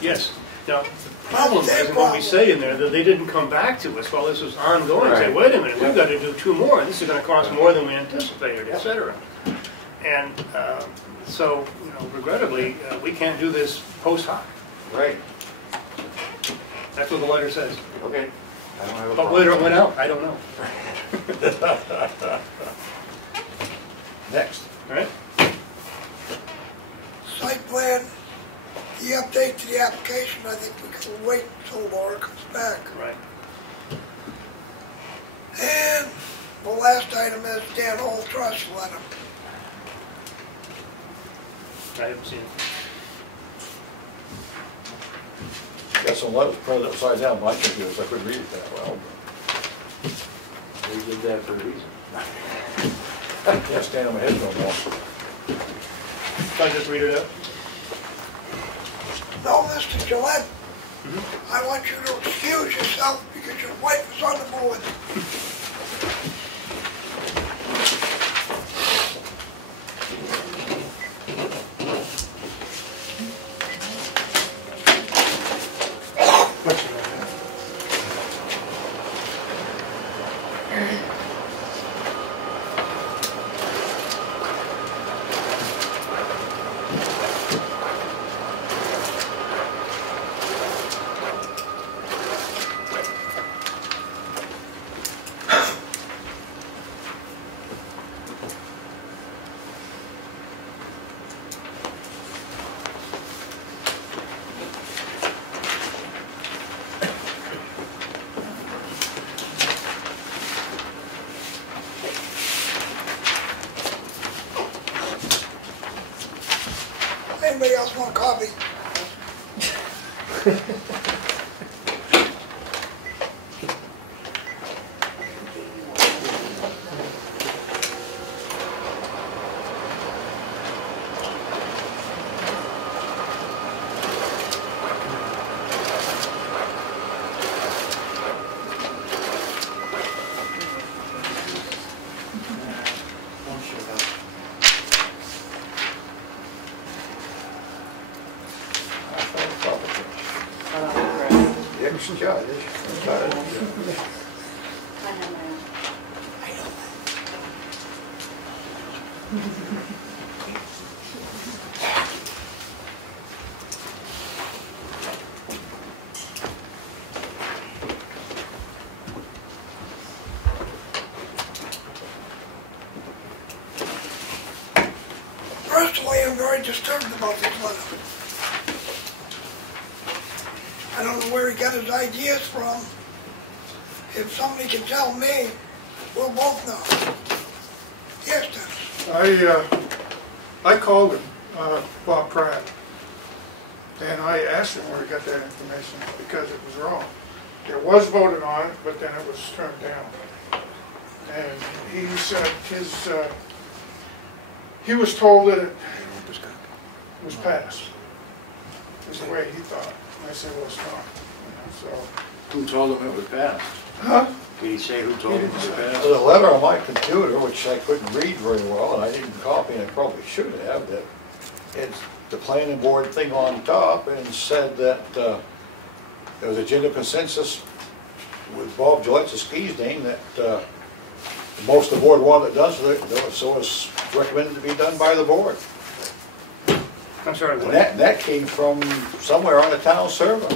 Yes. Now, the problem is in what we say in there, that they didn't come back to us while this was ongoing and say, Right. wait a minute, we've got to do 2 more, and this is going to cost more than we anticipated, et cetera. And so, you know, regrettably, we can't do this post hoc. Right. That's what the letter says. Okay. I don't have a But problem. whether it went out, I don't know. Next. All right? Site plan, the update to the application, I think we can wait until Laura comes back. Right. And the last item is Dan Old Trust letter. I haven't seen it. Got some letters printed upside down on my computer, so I couldn't read it that well. We did that for a reason. I can't stand on my head no more. Can I just read it out? No, Mr. Gillette, I want you to excuse yourself because your wife is on the board. Anybody else want a copy? Personally, I'm very disturbed about this letter. I don't know where he got his ideas from. If somebody can tell me, we'll both know. Yes, Dennis. I called him, Bob Pratt, and I asked him where he got that information because it was wrong. It was voted on, but then it was turned down. And he said he was told that it was passed, is the way he thought. And I said, well, it's not. You know, so. Who told him it was passed? Huh? Did he say who told him it was passed? There's a letter on my computer, which I couldn't read very well, and I didn't copy, and I probably should have, that it's the planning board thing on top, and said that there was a general consensus with Bob Gillette's skis name that most of the board wanted it done, so it's recommended to be done by the board. I'm sorry, And what? that came from somewhere on the town server.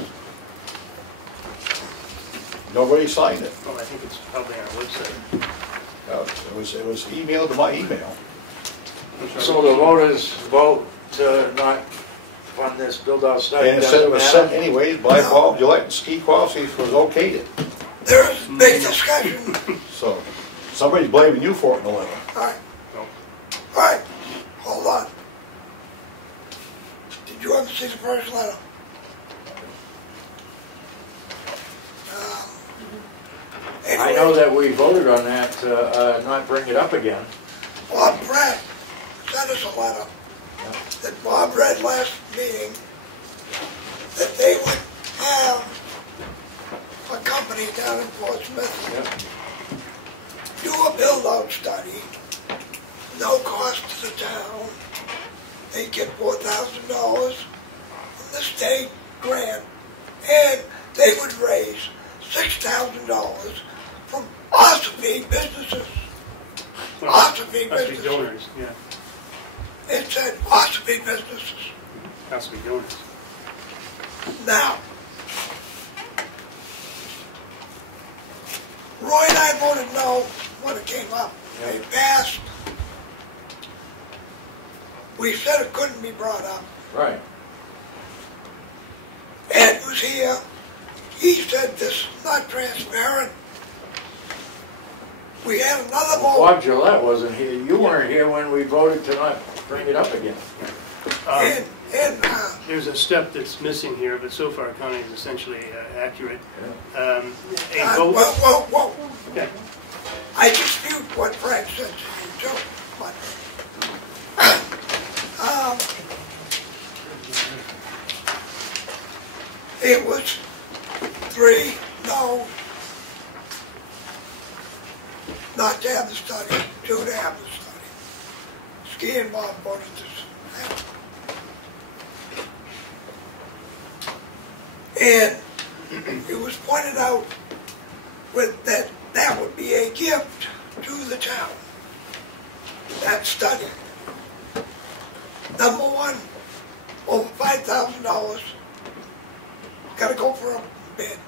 Nobody signed it. Well, I think it's probably on our website. It was emailed to my email. I'm sorry. So the voters vote to not fund this build-out study? And it said it was doesn't sent matter? anyways by Bob Gillette, and Kwiatkowski was okayed it. There's big discussion. So, somebody's blaming you for it in the letter. All right, No. all right, hold on. Did you ever see the first letter? I know that we voted on that to not bring it up again. Bob Pratt sent us a letter that Bob read last meeting, that they would have a company down in Portsmouth do a build-out study, no cost to the town. They get $4,000 from the state grant, and they would raise $6,000 from Ossipee businesses. Well, Ossipee has to be businesses. donors, yeah. It said Ossipee businesses. Has to be donors. Now, Roy and I voted no when it came up. It passed. We said it couldn't be brought up. Right. Ed was here. He said this is not transparent. We had another vote. Bob Gillette wasn't here. You weren't here when we voted to not bring it up again. There's a step that's missing here, but so far accounting is essentially accurate. A vote. Whoa. Okay. I dispute what Frank said to you too, but it was 3 no, not to have the study, 2 to have the study. Ski and Bob voted this. And it was pointed out that that would be a gift to the town, that study. Number one, over $5,000, got to go for a bid.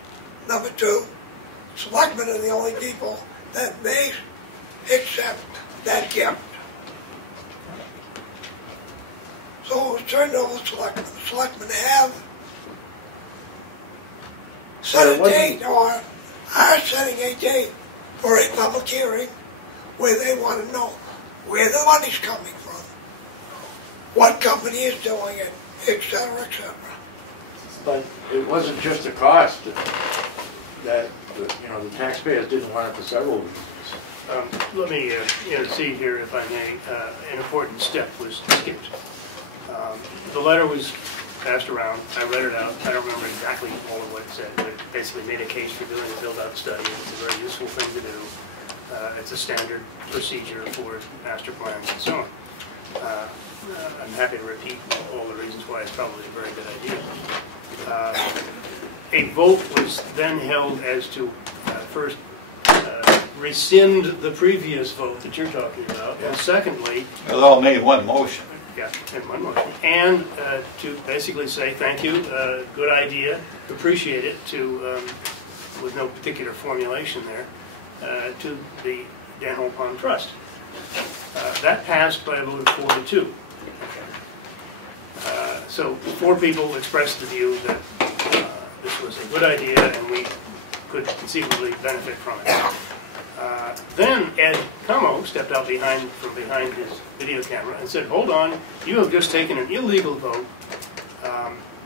Number two, selectmen are the only people that may accept that gift. So it was turned over to selectmen. The selectmen have set a date, or are setting a date for a public hearing where they want to know where the money's coming from, what company is doing it, etc., etc. But it wasn't just a cost that the taxpayers didn't want it for several reasons. Let me intercede here, if I may. An important step was skipped. The letter was passed around. I read it out. I don't remember exactly all of what it said, but it basically made a case for doing a build-out study. It's a very useful thing to do. It's a standard procedure for master plans and so on. I'm happy to repeat all the reasons why it's probably a very good idea. A vote was then held as to first rescind the previous vote that you're talking about, and secondly, It was all made one motion. yeah, in one motion, and to basically say thank you, good idea, appreciate it, to with no particular formulation there, to the Dan Hole Pond Trust. That passed by a vote of 4-2. So 4 people expressed the view that this was a good idea and we could conceivably benefit from it. Then Ed Como stepped out from behind his video camera and said, hold on, you have just taken an illegal vote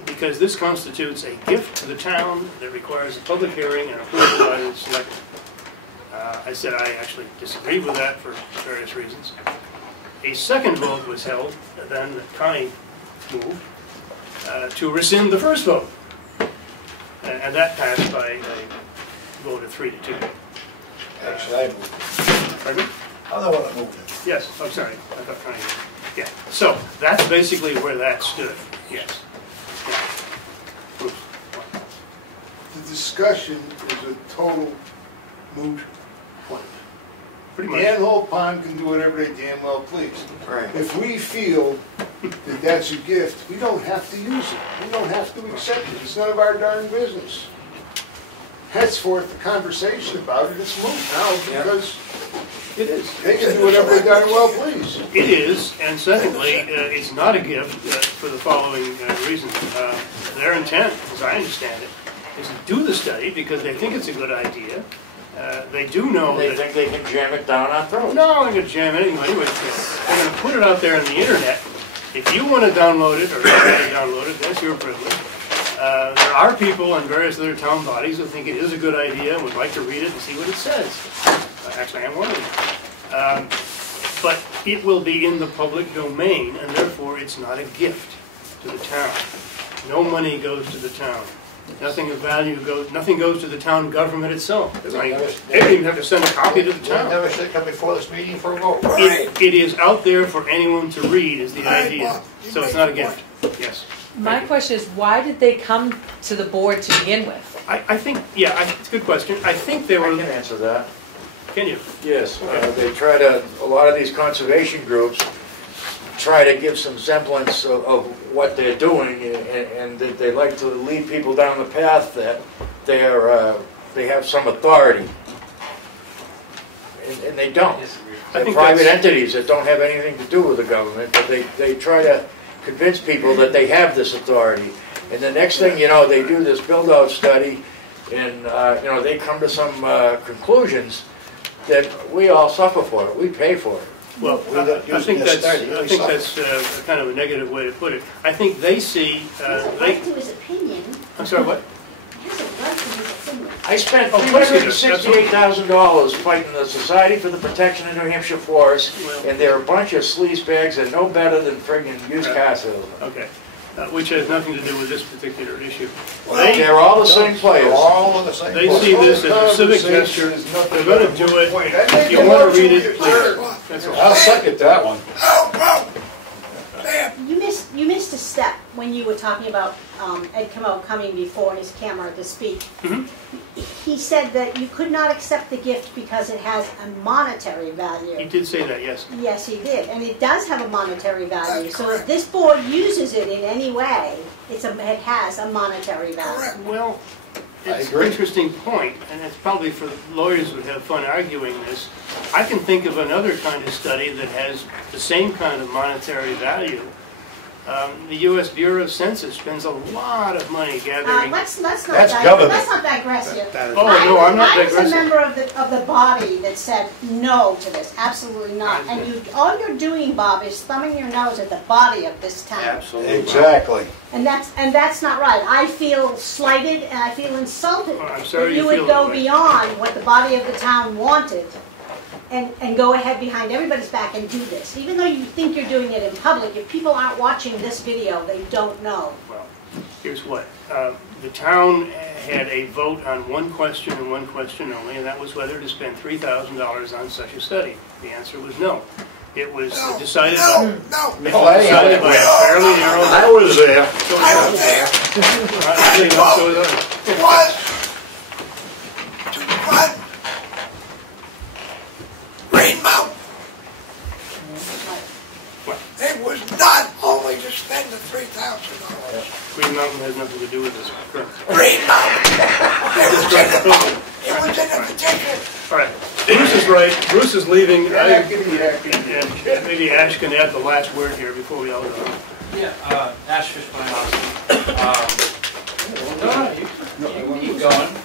because this constitutes a gift to the town that requires a public hearing and approval by the Selectmen. I said I actually disagreed with that for various reasons. A second vote was held, then Connie moved to rescind the first vote. And that passed by a vote of 3-2. Actually, I moved it. Pardon me? I'm the one that moved it. Yes, I'm sorry, I thought Connie did. Yeah, so that's basically where that stood, yes. Yeah. The discussion is a total moot point. Pretty much. Manhole Pond can do whatever they damn well please. Right. If we feel that that's a gift, we don't have to use it. We don't have to accept it. It's none of our darn business. Henceforth, the conversation about it is moot now because It is. they can do whatever they darn well please. It is, and secondly, it's not a gift for the following reasons. Their intent, as I understand it, is to do the study because they think it's a good idea. They do know They that... think they can jam it down our throats. No, they're going to jam anything anyway. They're going to put it out there on the internet. If you want to download it or try to download it, that's your privilege. There are people in various other town bodies who think it is a good idea and would like to read it and see what it says. Actually, I'm one of them. But it will be in the public domain, and therefore it's not a gift to the town. No money goes to the town. Nothing of value goes. Nothing goes to the town government itself. They don't even have to send a copy to the town. Never should come before this meeting for a vote. It is out there for anyone to read. Is the idea. So it's not a gift. Yes. My question is, why did they come to the board to begin with? I think. Yeah, it's a good question. I think they I were. can answer that. Can you? Yes, they try to, a lot of these conservation groups try to give some semblance of what they're doing, and that they like to lead people down the path that they have some authority. And they don't. They're private entities that don't have anything to do with the government, but they try to convince people that they have this authority. And the next thing you know, they do this build-out study, and they come to some conclusions that we all suffer for it, we pay for it. Well, I think that's kind of a negative way to put it. I think they see. He has a right to his opinion. I'm sorry, what? He has a right to his opinion. I spent Of course he does. $368,000 fighting the Society for the Protection of New Hampshire Forests, and they're a bunch of sleazebags and no better than friggin' used car salesmen. Okay. Which has nothing to do with this particular issue. They're all the same players. They're all in the same They place. see this as a civic gesture. They're going to do it. If you want to read it, please. That's all. I'll second that one. You missed a step when you were talking about Ed Como coming before his camera to speak. Mhm. He said that you could not accept the gift because it has a monetary value. He did say that, yes. Yes, he did, and it does have a monetary value. That's So correct. if this board uses it in any way, it has a monetary value. Correct. Well, it's an agree. interesting point, and it's probably for the lawyers who would have fun arguing this. I can think of another kind of study that has the same kind of monetary value. The U.S. Bureau of Census spends a lot of money gathering. Let's not That's government. let's not digress here. Oh, no, I'm not I was a digressing. member of the body that said no to this, absolutely not. And all you're doing, Bob, is thumbing your nose at the body of this town. Absolutely. Exactly. And that's not right. I feel slighted and I feel insulted Well, I'm sorry that you you would feel go that way. beyond what the body of the town wanted and go ahead behind everybody's back and do this. Even though you think you're doing it in public, if people aren't watching this video, they don't know. Well, here's what. The town had a vote on one question and one question only, and that was whether to spend $3,000 on such a study. The answer was no. It was decided by... No. It was decided by a fairly narrow... I was there. I was there. So was I. It was to fund Green Mountain. It was not only to spend the $3,000. Green Mountain has nothing to do with this. Correct. Green Mountain. It was in the petition. All right. Bruce is right. Bruce is leaving. Yakety-yak. Maybe Ash can add the last word here before we all go. Yeah, Nash Fish Plant, obviously. No, you can keep going.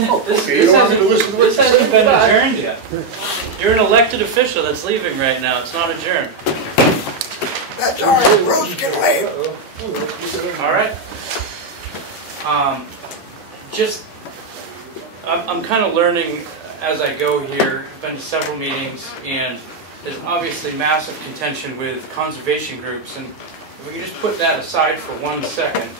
Okay, you don't want me to listen to what This you're hasn't saying? been adjourned yet. You're an elected official that's leaving right now. It's not adjourned. That's all right, Bruce can leave. All right. I'm kind of learning as I go here. I've been to several meetings, and there's obviously massive contention with conservation groups. And if we can just put that aside for 1 second.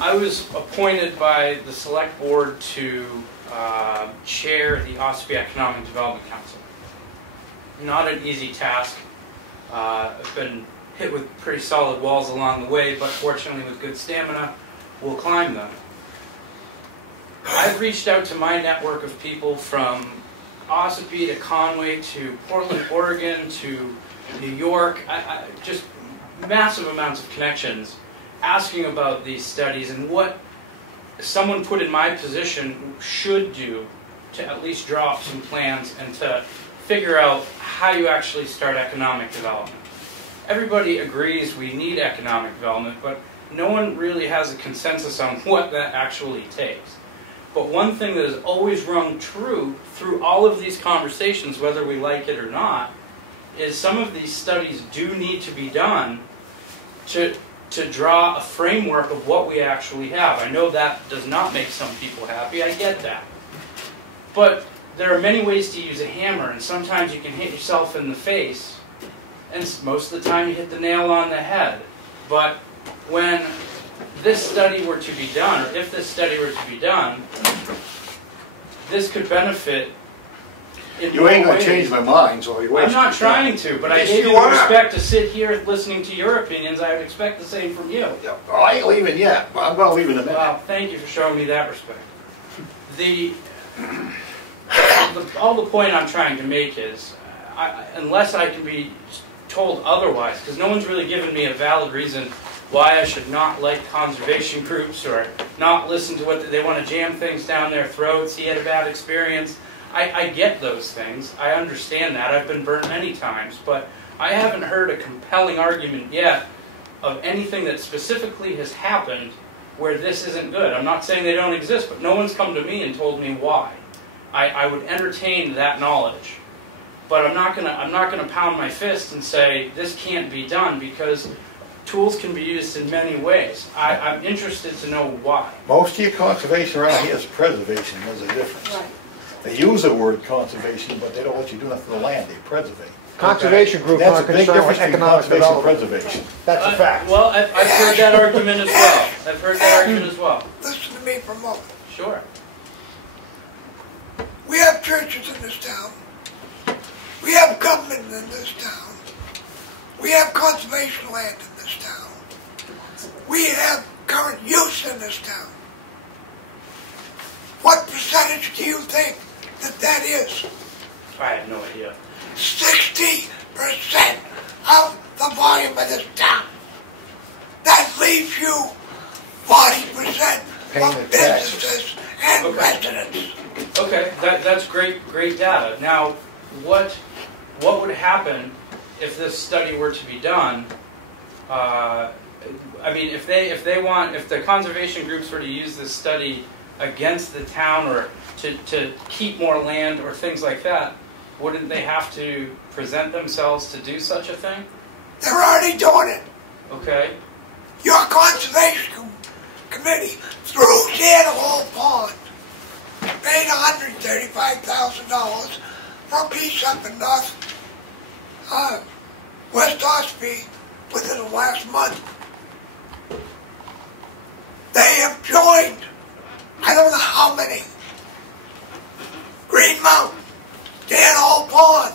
I was appointed by the Select Board to chair the Ossipee Economic Development Council. Not an easy task. I've been hit with pretty solid walls along the way, but fortunately with good stamina, we'll climb them. I've reached out to my network of people from Ossipee to Conway to Portland, Oregon to New York, just massive amounts of connections, asking about these studies and what someone put in my position should do to at least draw up some plans and to figure out how you actually start economic development. Everybody agrees we need economic development, but no one really has a consensus on what that actually takes. But one thing that has always rung true through all of these conversations, whether we like it or not, is some of these studies do need to be done to draw a framework of what we actually have. I know that does not make some people happy, I get that. But there are many ways to use a hammer, and sometimes you can hit yourself in the face, and most of the time you hit the nail on the head. But when this study were to be done, or if this study were to be done, this could benefit in You ain't gonna ways. change my mind, so you I'm not trying to, but I Yes, gave you you the are. respect to sit here listening to your opinions. I would expect the same from you. Oh, I ain't leaving yet, but I'm gonna leave in a minute. Well, thank you for showing me that respect. All the point I'm trying to make is, unless I can be told otherwise, because no one's really given me a valid reason why I should not like conservation groups or not listen to what they want to jam things down their throats. He had a bad experience. I get those things. I understand that. I've been burnt many times, but I haven't heard a compelling argument yet of anything that specifically has happened where this isn't good. I'm not saying they don't exist, but no one's come to me and told me why. I would entertain that knowledge, but I'm not gonna pound my fist and say this can't be done, because tools can be used in many ways. I'm interested to know why. Most of your conservation around here is preservation, there's a difference. Right. They use the word conservation, but they don't let you do nothing to the land, they preserve. Conservation groups That's aren't a big concerned with difference between economic conservation and development. preservation. That's a fact. Well, I've heard that argument as well. I've heard that argument as well. Listen to me for a moment. Sure. We have churches in this town. We have government in this town. We have conservation land in this town. We have current use in this town. What percentage do you think that is? I have no idea. 60% of the volume of this town. That leaves you 40% Paying of the taxes. businesses and Okay. residents. Okay, that's great data. Now, what would happen if this study were to be done? I mean, if the conservation groups were to use this study against the town or to keep more land or things like that, wouldn't they have to present themselves to do such a thing? They're already doing it. Okay. Your conservation committee through Animal Pond paid $135,000 for a piece up in West Ossipee within the last month. They have joined, I don't know how many, Green Mountain, Hall Pond,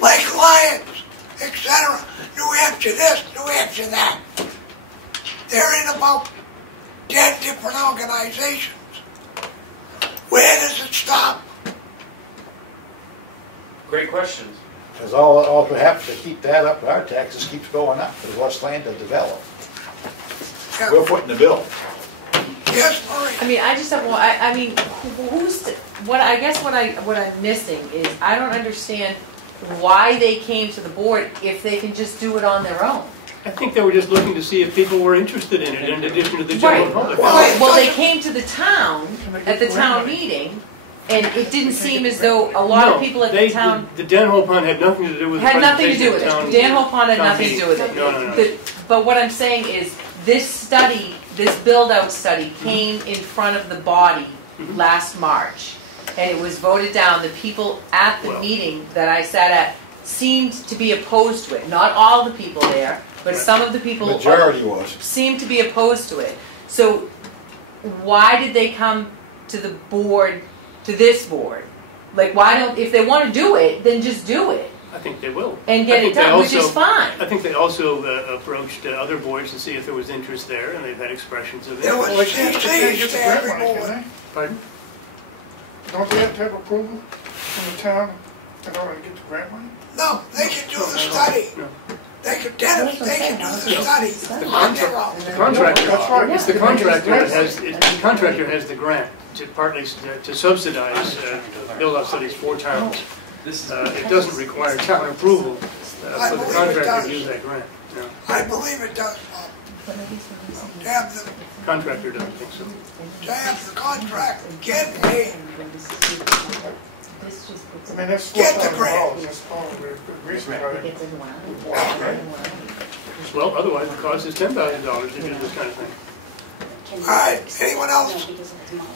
Lake Lyons, etc. New Hampshire this, New Hampshire that. They're in about 10 different organizations. Where does it stop? Great questions. Because all that happens to keep that up, our taxes keeps going up, there's less land to develop. Yeah. We're footing the bill. Yes, Marie. I mean, I just have, I mean, what I'm missing is, I don't understand why they came to the board if they can just do it on their own. I think they were just looking to see if people were interested in it, in addition to the general public. Right, well, they came to the town, at the town meeting, and it didn't seem as though a lot of people at the town The Dan Hole Pond had nothing to do with the had nothing to do with presentation it. at Dan Hole Pond had town nothing to do with it. No. But what I'm saying is, this study, this build-out study came in front of the body last March, and it was voted down. The people at the meeting that I sat at seemed to be opposed to it. Not all the people there, but some of the people Majority was. seemed to be opposed to it. So why did they come to the board, to this board? Like, why don't, if they want to do it, then just do it. I think they will. And get it done, which is fine. I think they also approached other boards to see if there was interest there, and they've had expressions of There interest. was They can't CCs get the there grant money, every can morning. Pardon? they? Don't they have to have approval from the town in order to get the grant money? No, they can do the study. No. They can, Dennis, they can do the study on their own. The contractor, That's right. it's the contractor that has, the contractor has the grant to partly to subsidize build-out studies for towns. It doesn't require town approval for the contractor to use that grant. No, I believe it does, Bob. To have the, contractor doesn't think so. to have the contract get paid. I mean, that's Get the $4,000, grant. that's probably a good reason why they. Well, otherwise the cost is $10,000 to do this kind of thing. All right, anyone else?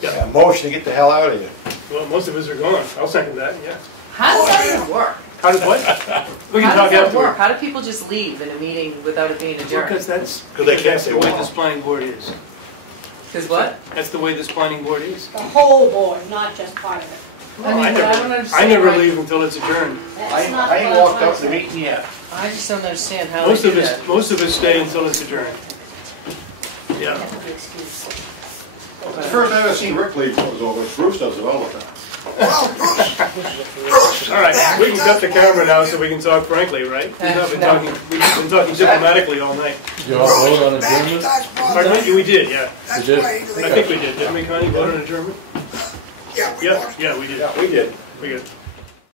Yeah, motion to get the hell out of here. Well, most of us are gone. I'll second that, yeah. How does that even work? How does what? We can How talk does that afterward. work? How do people just leave in a meeting without it being adjourned? Because that's they can't that's say the way wow. this planning board is. Because what? That's the way this planning board is. The whole board, not just part of it. I mean, but I don't understand. I never why- leave until it's adjourned. That's not I ain't what I'm walked up to the saying. meeting yet. I just don't understand how Most they of do us, that. most of us stay until it's adjourned. Yeah. The first time I've seen Rick leave was over, Bruce does it all the time. Well, Bruce, All right, we can cut the camera now so we can talk frankly, right? We've been talking, we've been talking diplomatically all night. You all vote on Bruce, adjournment? that's Pardon why, me? We did, yeah. that's You did? why he I leaves. think we did, didn't we, Connie? Vote on adjournment? Yeah, we Yeah, voted. yeah, we did. Yeah, we did. We did.